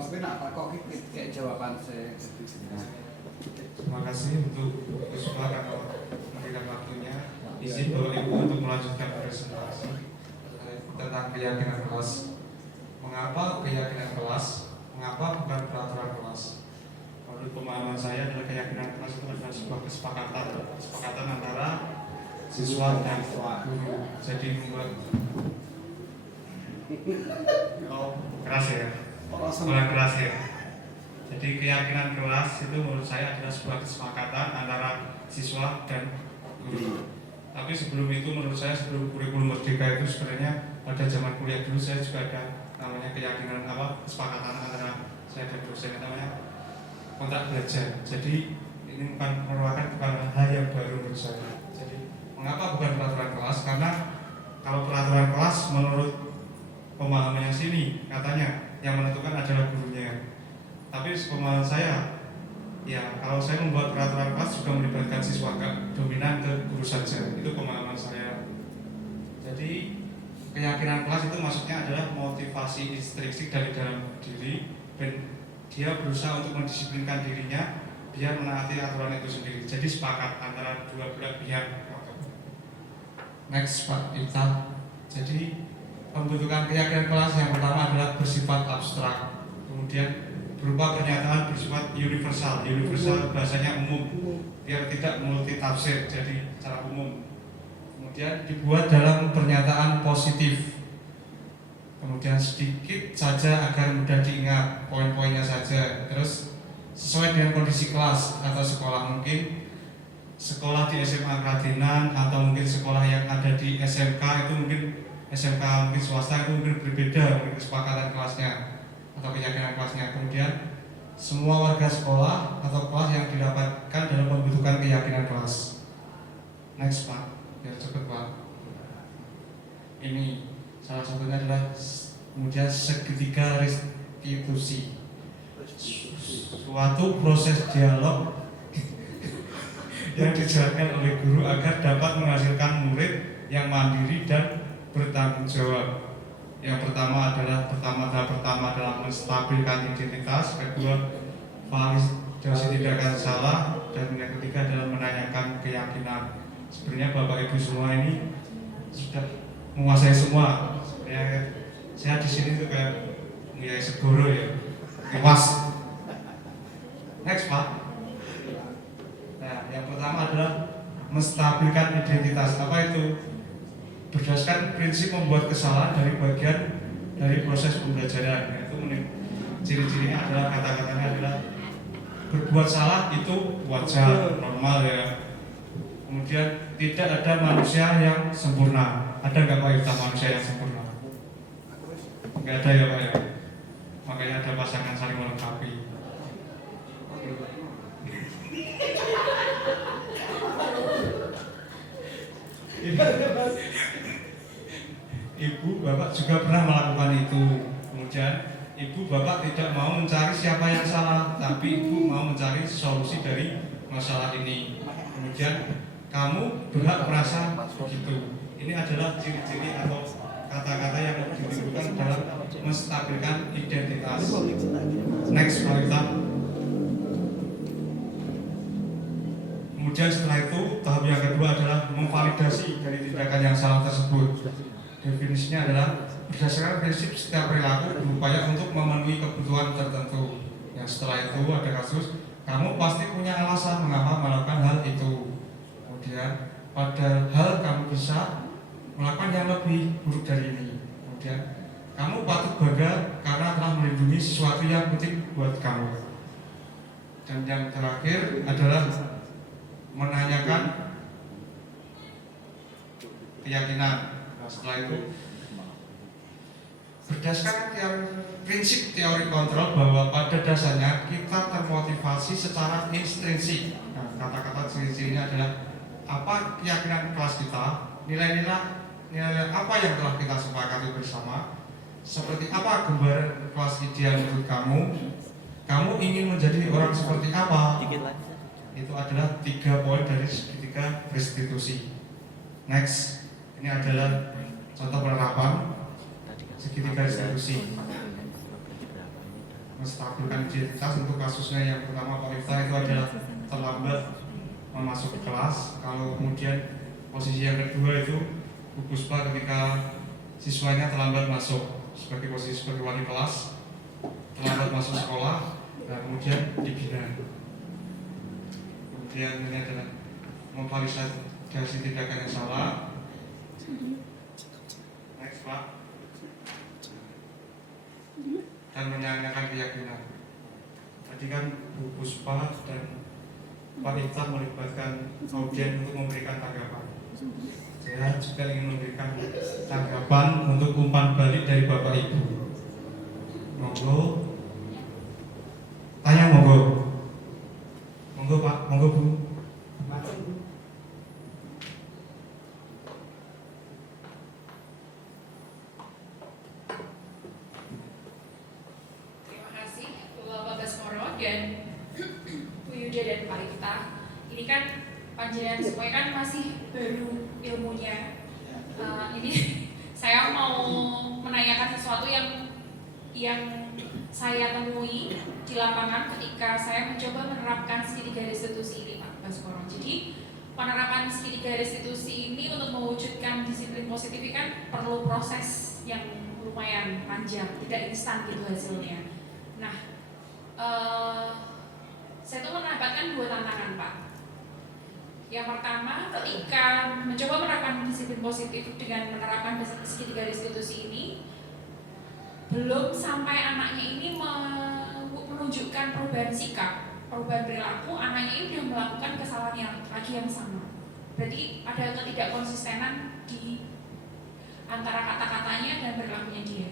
Tapi nak kok kayak jawaban saya. Terima kasih untuk Puspa karena memberikan waktunya. Izin Bapak Ibu untuk melanjutkan presentasi tentang keyakinan kelas. Mengapa keyakinan kelas? Mengapa bukan peraturan kelas? Menurut pemahaman saya adalah keyakinan kelas itu adalah sebuah kesepakatan antara siswa dan guru. Jadi membuat keras ya. Mulai keras ya. Jadi keyakinan kelas itu menurut saya adalah sebuah kesepakatan antara siswa dan guru. Tapi sebelum itu menurut saya sebelum kurikulum merdeka itu sebenarnya pada zaman kuliah dulu saya juga ada namanya keyakinan kesepakatan antara saya dan dosen namanya kontrak belajar. Jadi ini bukan hal yang baru menurut saya. Jadi mengapa bukan peraturan kelas? Karena kalau peraturan kelas menurut pemahamannya sini katanya yang menentukan adalah gurunya. Tapi pemahaman saya, ya kalau saya membuat peraturan kelas juga melibatkan siswa dominan ke guru saja. Itu pemahaman saya. Jadi keyakinan kelas itu maksudnya adalah motivasi intrinsik dari dalam diri dan dia berusaha untuk mendisiplinkan dirinya biar menaati aturan itu sendiri. Jadi sepakat antara dua belah pihak. Next Pak Iftah. Jadi pembentukan keyakinan kelas yang pertama adalah bersifat abstrak, kemudian berupa pernyataan bersifat universal. Universal bahasanya umum, biar tidak multi tafsir, jadi secara umum. Kemudian dibuat dalam pernyataan positif. Kemudian sedikit saja agar mudah diingat, poin-poinnya saja. Terus sesuai dengan kondisi kelas atau sekolah, mungkin sekolah di SMA Kradenan atau mungkin sekolah yang ada di SMK itu mungkin SMK mungkin swasta itu mungkin berbeda mungkin kesepakatan kelasnya atau keyakinan kelasnya. Kemudian semua warga sekolah atau kelas yang didapatkan dalam pembentukan keyakinan kelas. Next Pak, biar cepat Pak. Ini salah satunya adalah kemudian segitiga restitusi, suatu proses dialog yang dijalankan oleh guru agar dapat menghasilkan murid yang mandiri dan bertanggung jawab. Yang pertama adalah menstabilkan identitas, kedua validasi tindakan salah, dan yang ketiga adalah menanyakan keyakinan. Sebenarnya Bapak Ibu semua ini sudah menguasai semua. Saya di sini tuh kayak menguasai segoro ya, luas. Next Pak. Nah, yang pertama adalah menstabilkan identitas. Apa itu? Berdasarkan prinsip membuat kesalahan dari bagian dari proses pembelajaran. Itu ciri-cirinya adalah kata-katanya adalah berbuat salah itu wajar, normal ya. Kemudian tidak ada manusia yang sempurna. Ada nggak Pak Iftah manusia yang sempurna? Nggak ada ya Pak ya. Makanya ada pasangan saling melengkapi. Ibu bapak juga pernah melakukan itu. Kemudian ibu bapak tidak mau mencari siapa yang salah, tapi ibu mau mencari solusi dari masalah ini. Kemudian kamu berhak merasa begitu. Ini adalah ciri-ciri atau kata-kata yang ditujukan dalam menstabilkan identitas. Next, Pak Ifta. Kemudian setelah itu, tahap yang kedua adalah memvalidasi dari tindakan yang salah tersebut. Definisinya adalah berdasarkan prinsip setiap perilaku berupaya untuk memenuhi kebutuhan tertentu. Yang setelah itu ada kasus, kamu pasti punya alasan mengapa melakukan hal itu. Kemudian, padahal kamu bisa melakukan yang lebih buruk dari ini. Kemudian, kamu patut bangga karena telah melindungi sesuatu yang penting buat kamu. Dan yang terakhir adalah menanyakan keyakinan. Nah, setelah itu berdasarkan prinsip teori kontrol bahwa pada dasarnya kita termotivasi secara intrinsik. Nah, kata-kata ciri-cirinya adalah apa keyakinan kelas kita, nilai apa yang telah kita sepakati bersama, seperti apa gambaran kelas ideal menurut kamu ingin menjadi orang seperti apa. Itu adalah 3 poin dari segitiga restitusi. Next, ini adalah contoh penerapan segitiga restitusi. Menstabilkan identitas untuk kasusnya yang pertama Pak Ifta itu adalah terlambat masuk kelas. Kalau kemudian posisi yang kedua itu Bu Puspa ketika siswanya terlambat masuk sebagai posisi sebagai wali kelas, terlambat masuk sekolah, dan kemudian dibina. Kemudian ini adalah memvalidasi tindakan yang salah. Next, Pak. Dan menyanyikan keyakinan. Tadi kan Bu Puspa dan Pak Ifta melibatkan audien untuk memberikan tanggapan. Saya juga ingin memberikan tanggapan untuk umpan balik dari Bapak Ibu. Monggo. Tanya monggo. Monggo Pak, monggo Bu. Terima kasih Bapak Baskoro dan Bu Yuda dan Pak Ifta. Ini kan panjenengan semuanya kan masih baru ilmunya. Ini saya mau menanyakan sesuatu yang saya temui di lapangan ketika saya mencoba menerapkan segitiga restitusi ini, Pak Baskoro. Jadi penerapan segitiga restitusi ini untuk mewujudkan disiplin positif ini kan perlu proses yang lumayan panjang, tidak instan gitu hasilnya. Nah, saya tuh mendapatkan 2 tantangan, Pak. Yang pertama, ketika mencoba menerapkan disiplin positif dengan menerapkan segitiga restitusi ini, belum sampai anaknya ini menunjukkan perubahan sikap, perubahan perilaku, anaknya ini sudah melakukan kesalahan yang lagi yang sama. Berarti ada ketidakkonsistenan di antara kata-katanya dan perilakunya dia.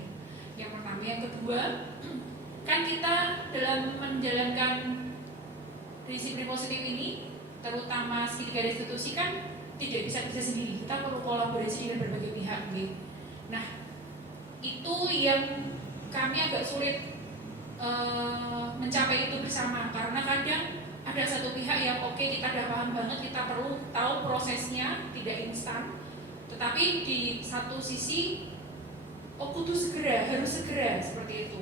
Yang pertama, yang kedua, kan kita dalam menjalankan disiplin positif ini, terutama segitiga restitusi kan tidak bisa sendiri. Kita perlu kolaborasi dengan berbagai pihak, gitu. Nah, itu yang kami agak sulit mencapai itu bersama, karena kadang ada satu pihak yang oke, kita udah paham banget, kita perlu tahu prosesnya, tidak instan, tetapi di satu sisi kudu segera, harus segera, seperti itu.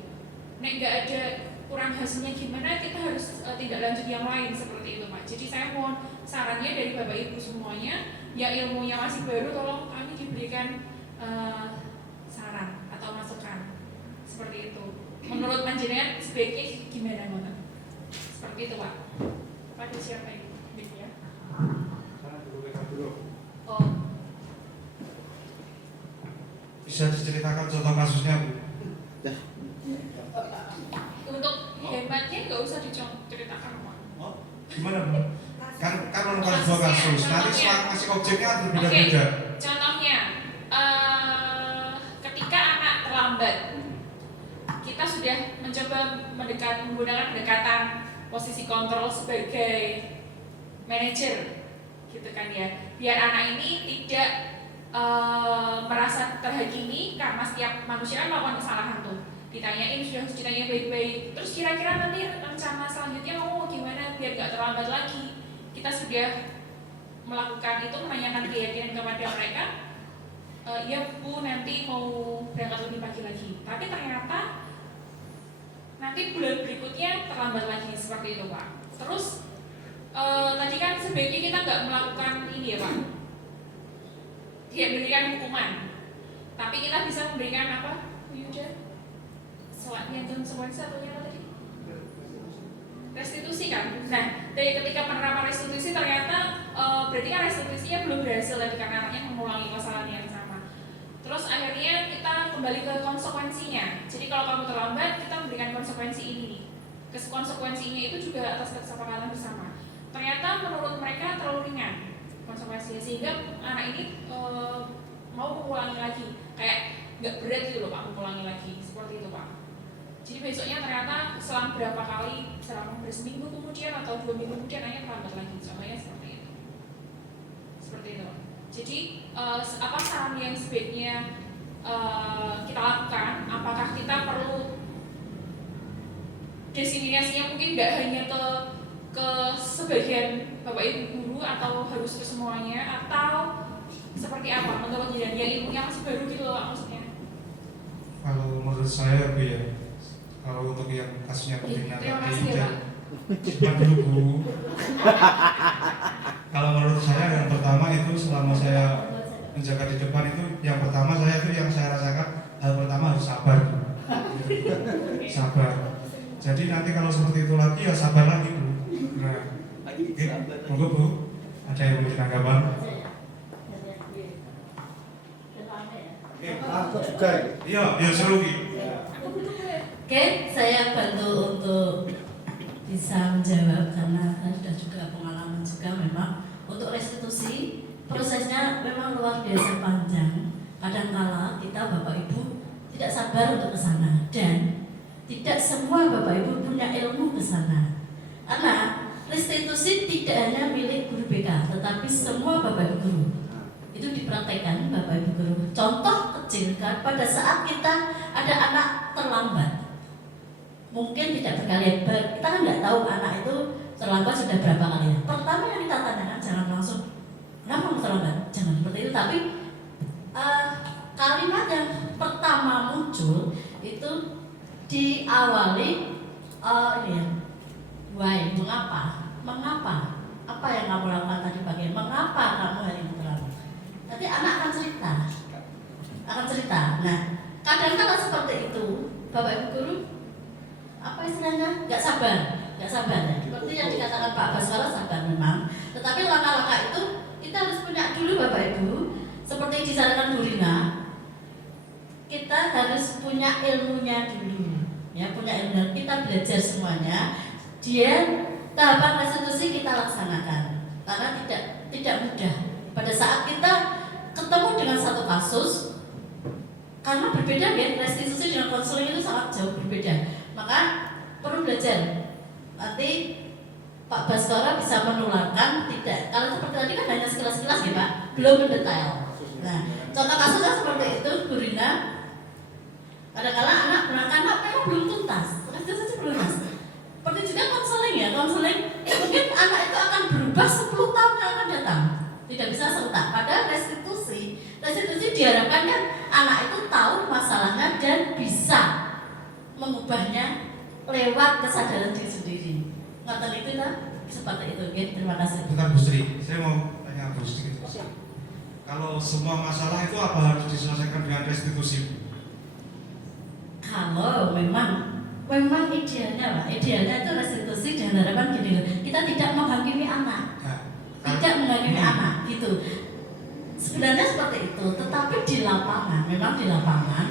Nek nggak ada kurang hasilnya gimana, kita harus tindak lanjut yang lain, seperti itu Pak. Jadi saya mohon sarannya dari Bapak Ibu semuanya, ya ilmunya masih baru, tolong kami diberikan saran atau masukan seperti itu. Menurut panjenengan sebaiknya gimana, Mbak? Seperti itu, Pak. Pada siapa ini? Ya. Oh. Bisa diceritakan contoh kasusnya, Bu? Untuk hematnya nggak usah diceritakan, Pak. Oh, gimana, Bu? Kan menemukan 2 kasus. Nanti masih objeknya harus berbeda-beda. Contohnya, ketika anak terlambat, kita sudah mencoba menggunakan pendekatan posisi kontrol sebagai manajer, gitu kan ya, biar anak ini tidak merasa terhakimi karena setiap manusia kan melakukan kesalahan tuh. Ditanyain, sudah ditanya baik-baik, terus kira-kira nanti rencana selanjutnya mau gimana biar gak terlambat lagi. Kita sudah melakukan itu, menanyakan keyakinan kepada mereka, iya Bu nanti mau berangkat lebih pagi lagi, tapi ternyata nanti bulan berikutnya terlambat lagi, seperti itu Pak. Terus tadi kan sebaiknya kita nggak melakukan ini ya Pak, tidak memberikan hukuman, tapi kita bisa memberikan apa? Yuda, selanjutnya konsekuensi atau apa tadi? Restitusi kan? Nah, dari ketika penerapan restitusi ternyata berarti kan restitusinya belum berhasil tadi karena anaknya mengulangi kesalahan yang sama. Terus akhirnya kita kembali ke konsekuensinya. Jadi kalau kamu terlambat, kita memberikan konsekuensi ini. Konsekuensinya itu juga atas kesepakatan bersama. Ternyata menurut mereka terlalu ringan konsekuensinya, sehingga anak ini mau mengulangi lagi. Kayak nggak berat gitu loh Pak, mengulangi lagi. Seperti itu Pak. Jadi besoknya ternyata selang berapa kali, selang seminggu kemudian atau 2 minggu kemudian hanya terlambat lagi. Contohnya seperti itu. Seperti itu. Jadi apa saran yang sebaiknya kita lakukan? Apakah kita perlu desiminasinya mungkin nggak hanya ke sebagian Bapak Ibu guru atau harus ke semuanya, atau seperti apa menurut dia ilmunya masih baru gitu loh maksudnya? Kalau menurut saya Bu ya, kalau untuk yang kasusnya pentingnya Terima tadi, kasih ya Pak. cepat dulu Bu. Kalau menurut saya yang pertama itu selama saya menjaga di depan itu, yang pertama saya itu yang saya rasakan hal pertama harus sabar Bu. Sabar. Jadi nanti kalau seperti itu lagi ya sabar lagi Bu. Nah, monggo Bu, ada yang mau ditanggapan? Aku juga. Iya, ya seru gitu. Oke, saya bantu untuk bisa menjawab karena saya sudah juga pengalaman juga memang untuk restitusi prosesnya memang luar biasa panjang. Kadangkala kita Bapak Ibu tidak sabar untuk ke sana dan tidak semua Bapak Ibu punya ilmu ke sana. Karena restitusi tidak hanya milik guru BK, tetapi semua Bapak Ibu guru. Itu dipraktekkan Bapak Ibu guru. Contoh kecil kan pada saat kita ada anak terlambat, mungkin tidak berkali, kita kan nggak tahu anak itu terlambat sudah berapa kali. Pertama yang kita tanyakan jangan langsung kenapa kamu terlambat, jangan seperti itu. Tapi kalimat yang pertama muncul itu diawali ini ya, why, mengapa, apa yang kamu lakukan tadi pagi, mengapa kamu hari ini terlambat. Nanti anak akan cerita. Nah, kadang-kadang seperti itu, Bapak Ibu guru, apa istilahnya, nggak sabar ya. Seperti yang dikatakan Pak Baskara, sabar memang. Tetapi langkah-langkah itu kita harus punya dulu Bapak Ibu. Seperti yang disarankan Bu Rina, kita harus punya ilmunya dulu. Ya, punya ilmu, kita belajar semuanya. Dia tahapan restitusi kita laksanakan karena tidak mudah. Pada saat kita ketemu dengan satu kasus, karena berbeda ya, restitusi dengan konseling itu sangat jauh berbeda. Maka perlu belajar. Nanti Pak Baskara bisa menularkan, tidak. Kalau seperti tadi kan hanya sekilas-sekilas ya Pak, belum mendetail. Nah, contoh kasusnya seperti itu, Bu Rina. Kadang-kadang anak memang belum tuntas, restitusi belum tuntas. Seperti juga konseling ya, mungkin anak itu akan berubah 10 tahun yang akan datang. Tidak bisa serentak. Padahal restitusi diharapkan kan anak itu tahu masalahnya dan bisa mengubahnya lewat kesadaran diri sendiri. Ngoten itu lah, seperti itu. Oke, terima kasih. Bentar Bu Sri, saya mau tanya Bu Sri. Kalau semua masalah itu apa harus diselesaikan dengan restitusi? Kalau memang idealnya Pak, idealnya itu restitusi dan harapan gini loh, kita tidak menghakimi anak, anak gitu. Sebenarnya seperti itu, tetapi di lapangan, memang di lapangan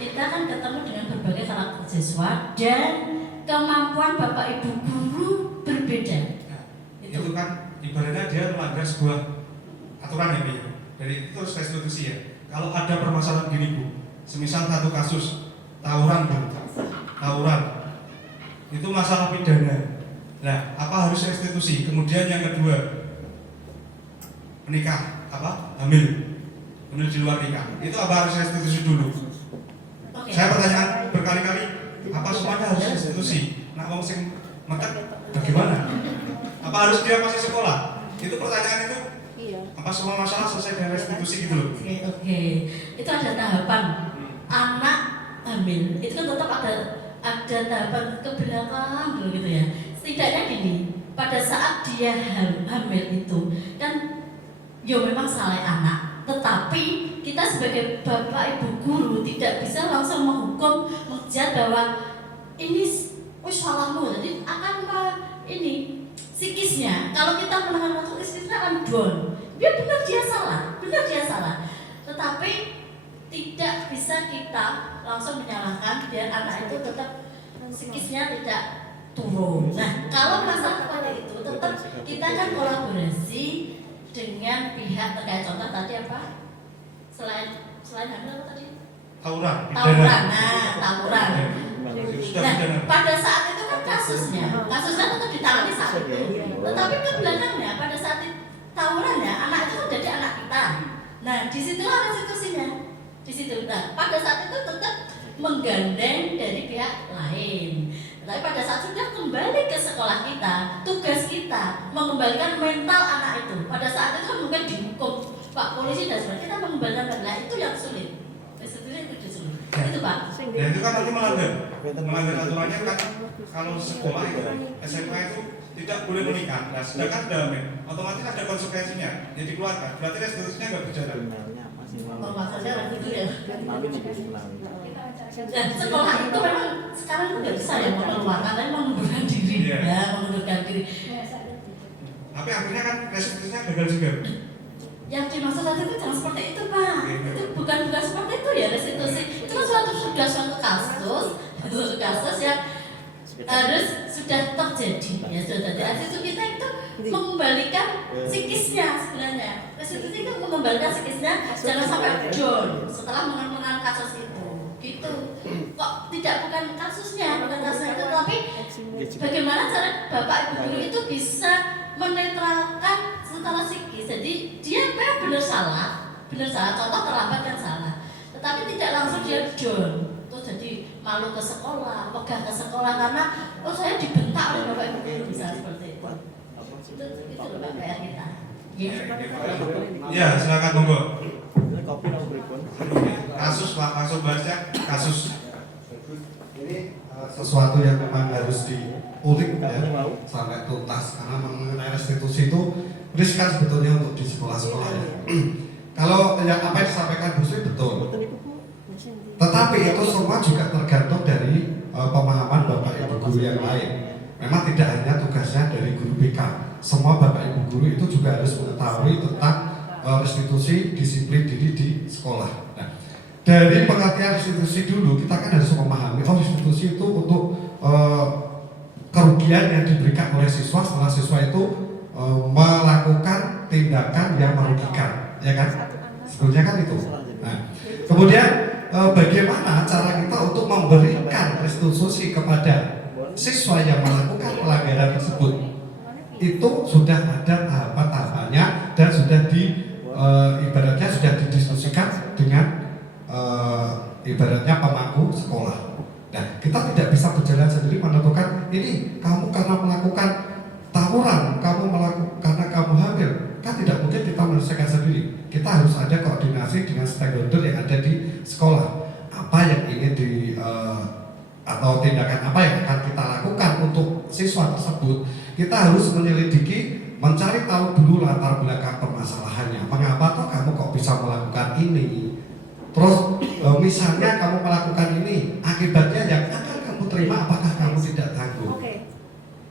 kita kan ketemu dengan berbagai karakter siswa dan kemampuan Bapak Ibu guru berbeda. Nah, itu kan ibaratnya dia melanggar sebuah aturan ya Bu. Dari itu harus restitusi ya. Kalau ada permasalahan gini Bu, semisal satu kasus tawuran Bu, itu masalah pidana. Nah, apa harus restitusi? Kemudian yang kedua, menikah, hamil di luar nikah, itu apa harus restitusi dulu? Okay. Saya pertanyaan berkali-kali, apa semuanya harus restitusi? Nah, mau sing mekat bagaimana? Apa harus dia masih sekolah? Itu pertanyaan itu apa semua masalah selesai dengan restitusi gitu loh. Oke. Itu ada tahapan anak hamil. Itu kan tetap ada tahapan ke belakang dulu gitu ya. Setidaknya gini, pada saat dia hamil itu kan yo memang salah anak, tetapi kita sebagai bapak ibu guru tidak bisa langsung menghukum menjat bahwa ini salahmu, jadi akan ini psikisnya. Kalau kita menahan waktu psikisnya akan down. Dia benar dia salah. Tetapi tidak bisa kita langsung menyalahkan biar anak itu tetap psikisnya tidak turun. Nah, kalau masalah seperti itu tetap kita kan kolaborasi dengan pihak terkait. Contoh tadi apa? Selain hamil apa tadi? Tawuran. Tawuran. Nah, pada saat itu kan kasusnya tetap ditangani saat itu. Tetapi ke belakangnya pada saat tawurannya anak itu kan jadi anak kita. Nah, disitulah restitusinya. Di situ. Nah, pada saat itu tetap menggandeng dari pihak lain. Tapi pada saat sudah kembali ke sekolah kita, tugas kita mengembalikan mental anak itu. Pada saat itu kan mungkin dihukum Pak polisi dan sebagainya, kita mengembalikan mental itu yang sulit. Restitusi itu sulit. Itu Pak. Ya itu kan nanti melanggar aturannya kan kalau sekolah itu SMA itu tidak boleh menikah. Nah, sedangkan damai otomatis ada konsekuensinya. Jadi dikeluarkan. Berarti restitusinya nggak berjalan. Oh, maksudnya itu ya. Dan sekolah itu memang sekarang nggak bisa ya mengeluarkan, tapi mengundurkan diri, mengundurkan diri. Tapi akhirnya kan restitusinya gagal juga. Yang dimaksud tadi itu jangan seperti itu Pak. Itu bukan seperti itu ya restitusi. Itu kan suatu kasus yang harus sudah terjadi ya sudah terjadi. Restitusi kita itu mengembalikan psikisnya sebenarnya. Restitusi itu mengembalikan psikisnya jangan sampai down setelah mengenal kasus itu. Gitu. Kok bukan kasusnya itu, tapi bagaimana cara bapak ibu guru itu bisa menetralkan setelah psikis. Jadi dia benar salah, contoh terlambat kan salah, tetapi tidak langsung dia down terus jadi malu ke sekolah, megah ke sekolah karena saya dibentak oleh bapak ibu guru, bisa seperti itu. Itu loh Pak PR kita. Ya, silakan monggo. Kasus Pak, langsung baca kasus. Ini sesuatu yang memang harus diulik ya sampai tuntas, karena mengenai restitusi itu riskan sebetulnya untuk di sekolah-sekolah ya. Kalau yang apa yang disampaikan Bu Sri betul, tetapi itu semua juga tergantung dari pemahaman Bapak Ibu guru yang lain. Memang tidak hanya tugasnya dari guru BK, semua Bapak Ibu guru itu juga harus mengetahui tentang restitusi disiplin diri di sekolah. Nah, dari pengertian restitusi dulu kita kan harus memahami restitusi itu untuk kerugian yang diberikan oleh siswa setelah siswa itu melakukan tindakan yang merugikan, ya kan? Sebetulnya kan itu. Nah, kemudian bagaimana cara kita untuk memberikan restitusi kepada siswa yang melakukan pelanggaran tersebut? Itu sudah ada tahapan-tahapannya dan sudah ibaratnya sudah didiskusikan dengan ibaratnya pemangku sekolah. Nah, kita tidak bisa berjalan sendiri menentukan ini kamu karena melakukan tawuran, karena kamu hamil. Kan tidak mungkin kita menyelesaikan sendiri. Kita harus ada koordinasi dengan stakeholder yang ada di sekolah. Apa yang ingin atau tindakan apa yang akan kita lakukan untuk siswa tersebut, kita harus menyelidiki, mencari tahu dulu latar belakang permasalahannya. Mengapa toh kamu kok bisa melakukan ini? Terus misalnya kamu melakukan ini, akibatnya yang akan kamu terima apakah kamu tidak tanggung?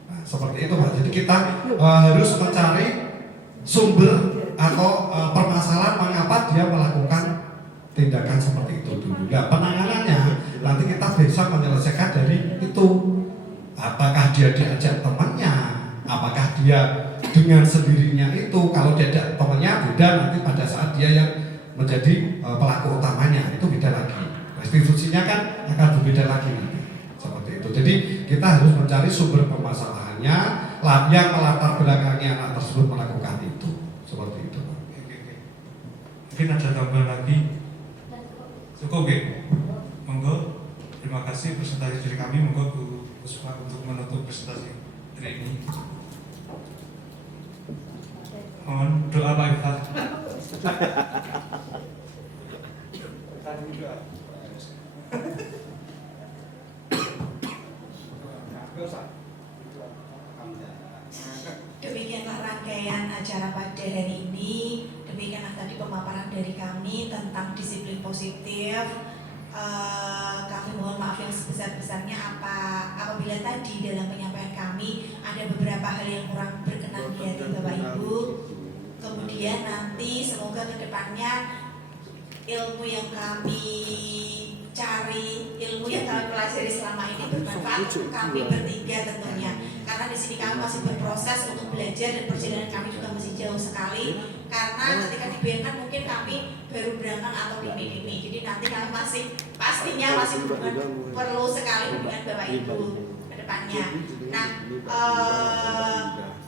Nah, seperti itu Pak. Jadi kita harus mencari sumber atau permasalahan mengapa dia melakukan tindakan seperti itu dulu. Nah, penanganannya nanti kita bisa menyelesaikan dari itu. Apakah dia diajak temannya? Apakah dia dengan sendirinya itu? Kalau diajak temannya beda, nanti pada saat dia yang menjadi pelaku utamanya itu beda lagi. Restitusinya kan akan berbeda lagi nanti. Seperti itu. Jadi kita harus mencari sumber permasalahannya, yang melatar belakangnya anak tersebut melakukan itu. Seperti itu. Mungkin ada tambahan lagi? Cukup ya? Monggo. Terima kasih presentasi dari kami. Monggo Bu Puspa untuk menutup presentasi hari ini. Mohon doa Pak Iftah. acara pada hari ini. Demikianlah tadi pemaparan dari kami tentang disiplin positif. Kami mohon maaf yang sebesar-besarnya apabila tadi dalam penyampaian kami ada beberapa hal yang kurang berkenan di hati Bapak Ibu. Kemudian nanti semoga kedepannya ilmu yang kami cari, ilmu yang kami pelajari selama ini bermanfaat untuk kami bertiga tentunya. Karena di sini kami masih berproses untuk belajar dan perjalanan kami juga masih jauh sekali. Karena ketika di BNN mungkin kami baru berangkat atau dimi-dimi. Jadi nanti kami pastinya masih perlu sekali dengan Bapak Ibu ke depannya. Nah,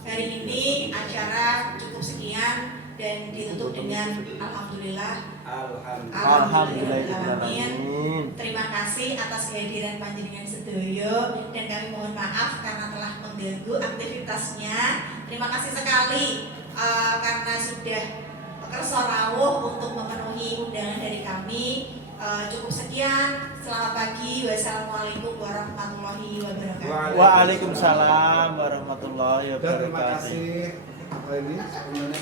hari ini acara cukup sekian dan ditutup dengan alhamdulillah. Alhamdulillahirrahmanirrahim. Terima kasih atas kehadiran panjenengan sedoyo dan kami mohon maaf karena telah mengganggu aktivitasnya. Terima kasih sekali karena sudah kersa rawuh untuk memenuhi undangan dari kami. Cukup sekian. Selamat pagi. Wassalamualaikum warahmatullahi wabarakatuh. Waalaikumsalam warahmatullahi Dan terima wabarakatuh. kasih ini sebenarnya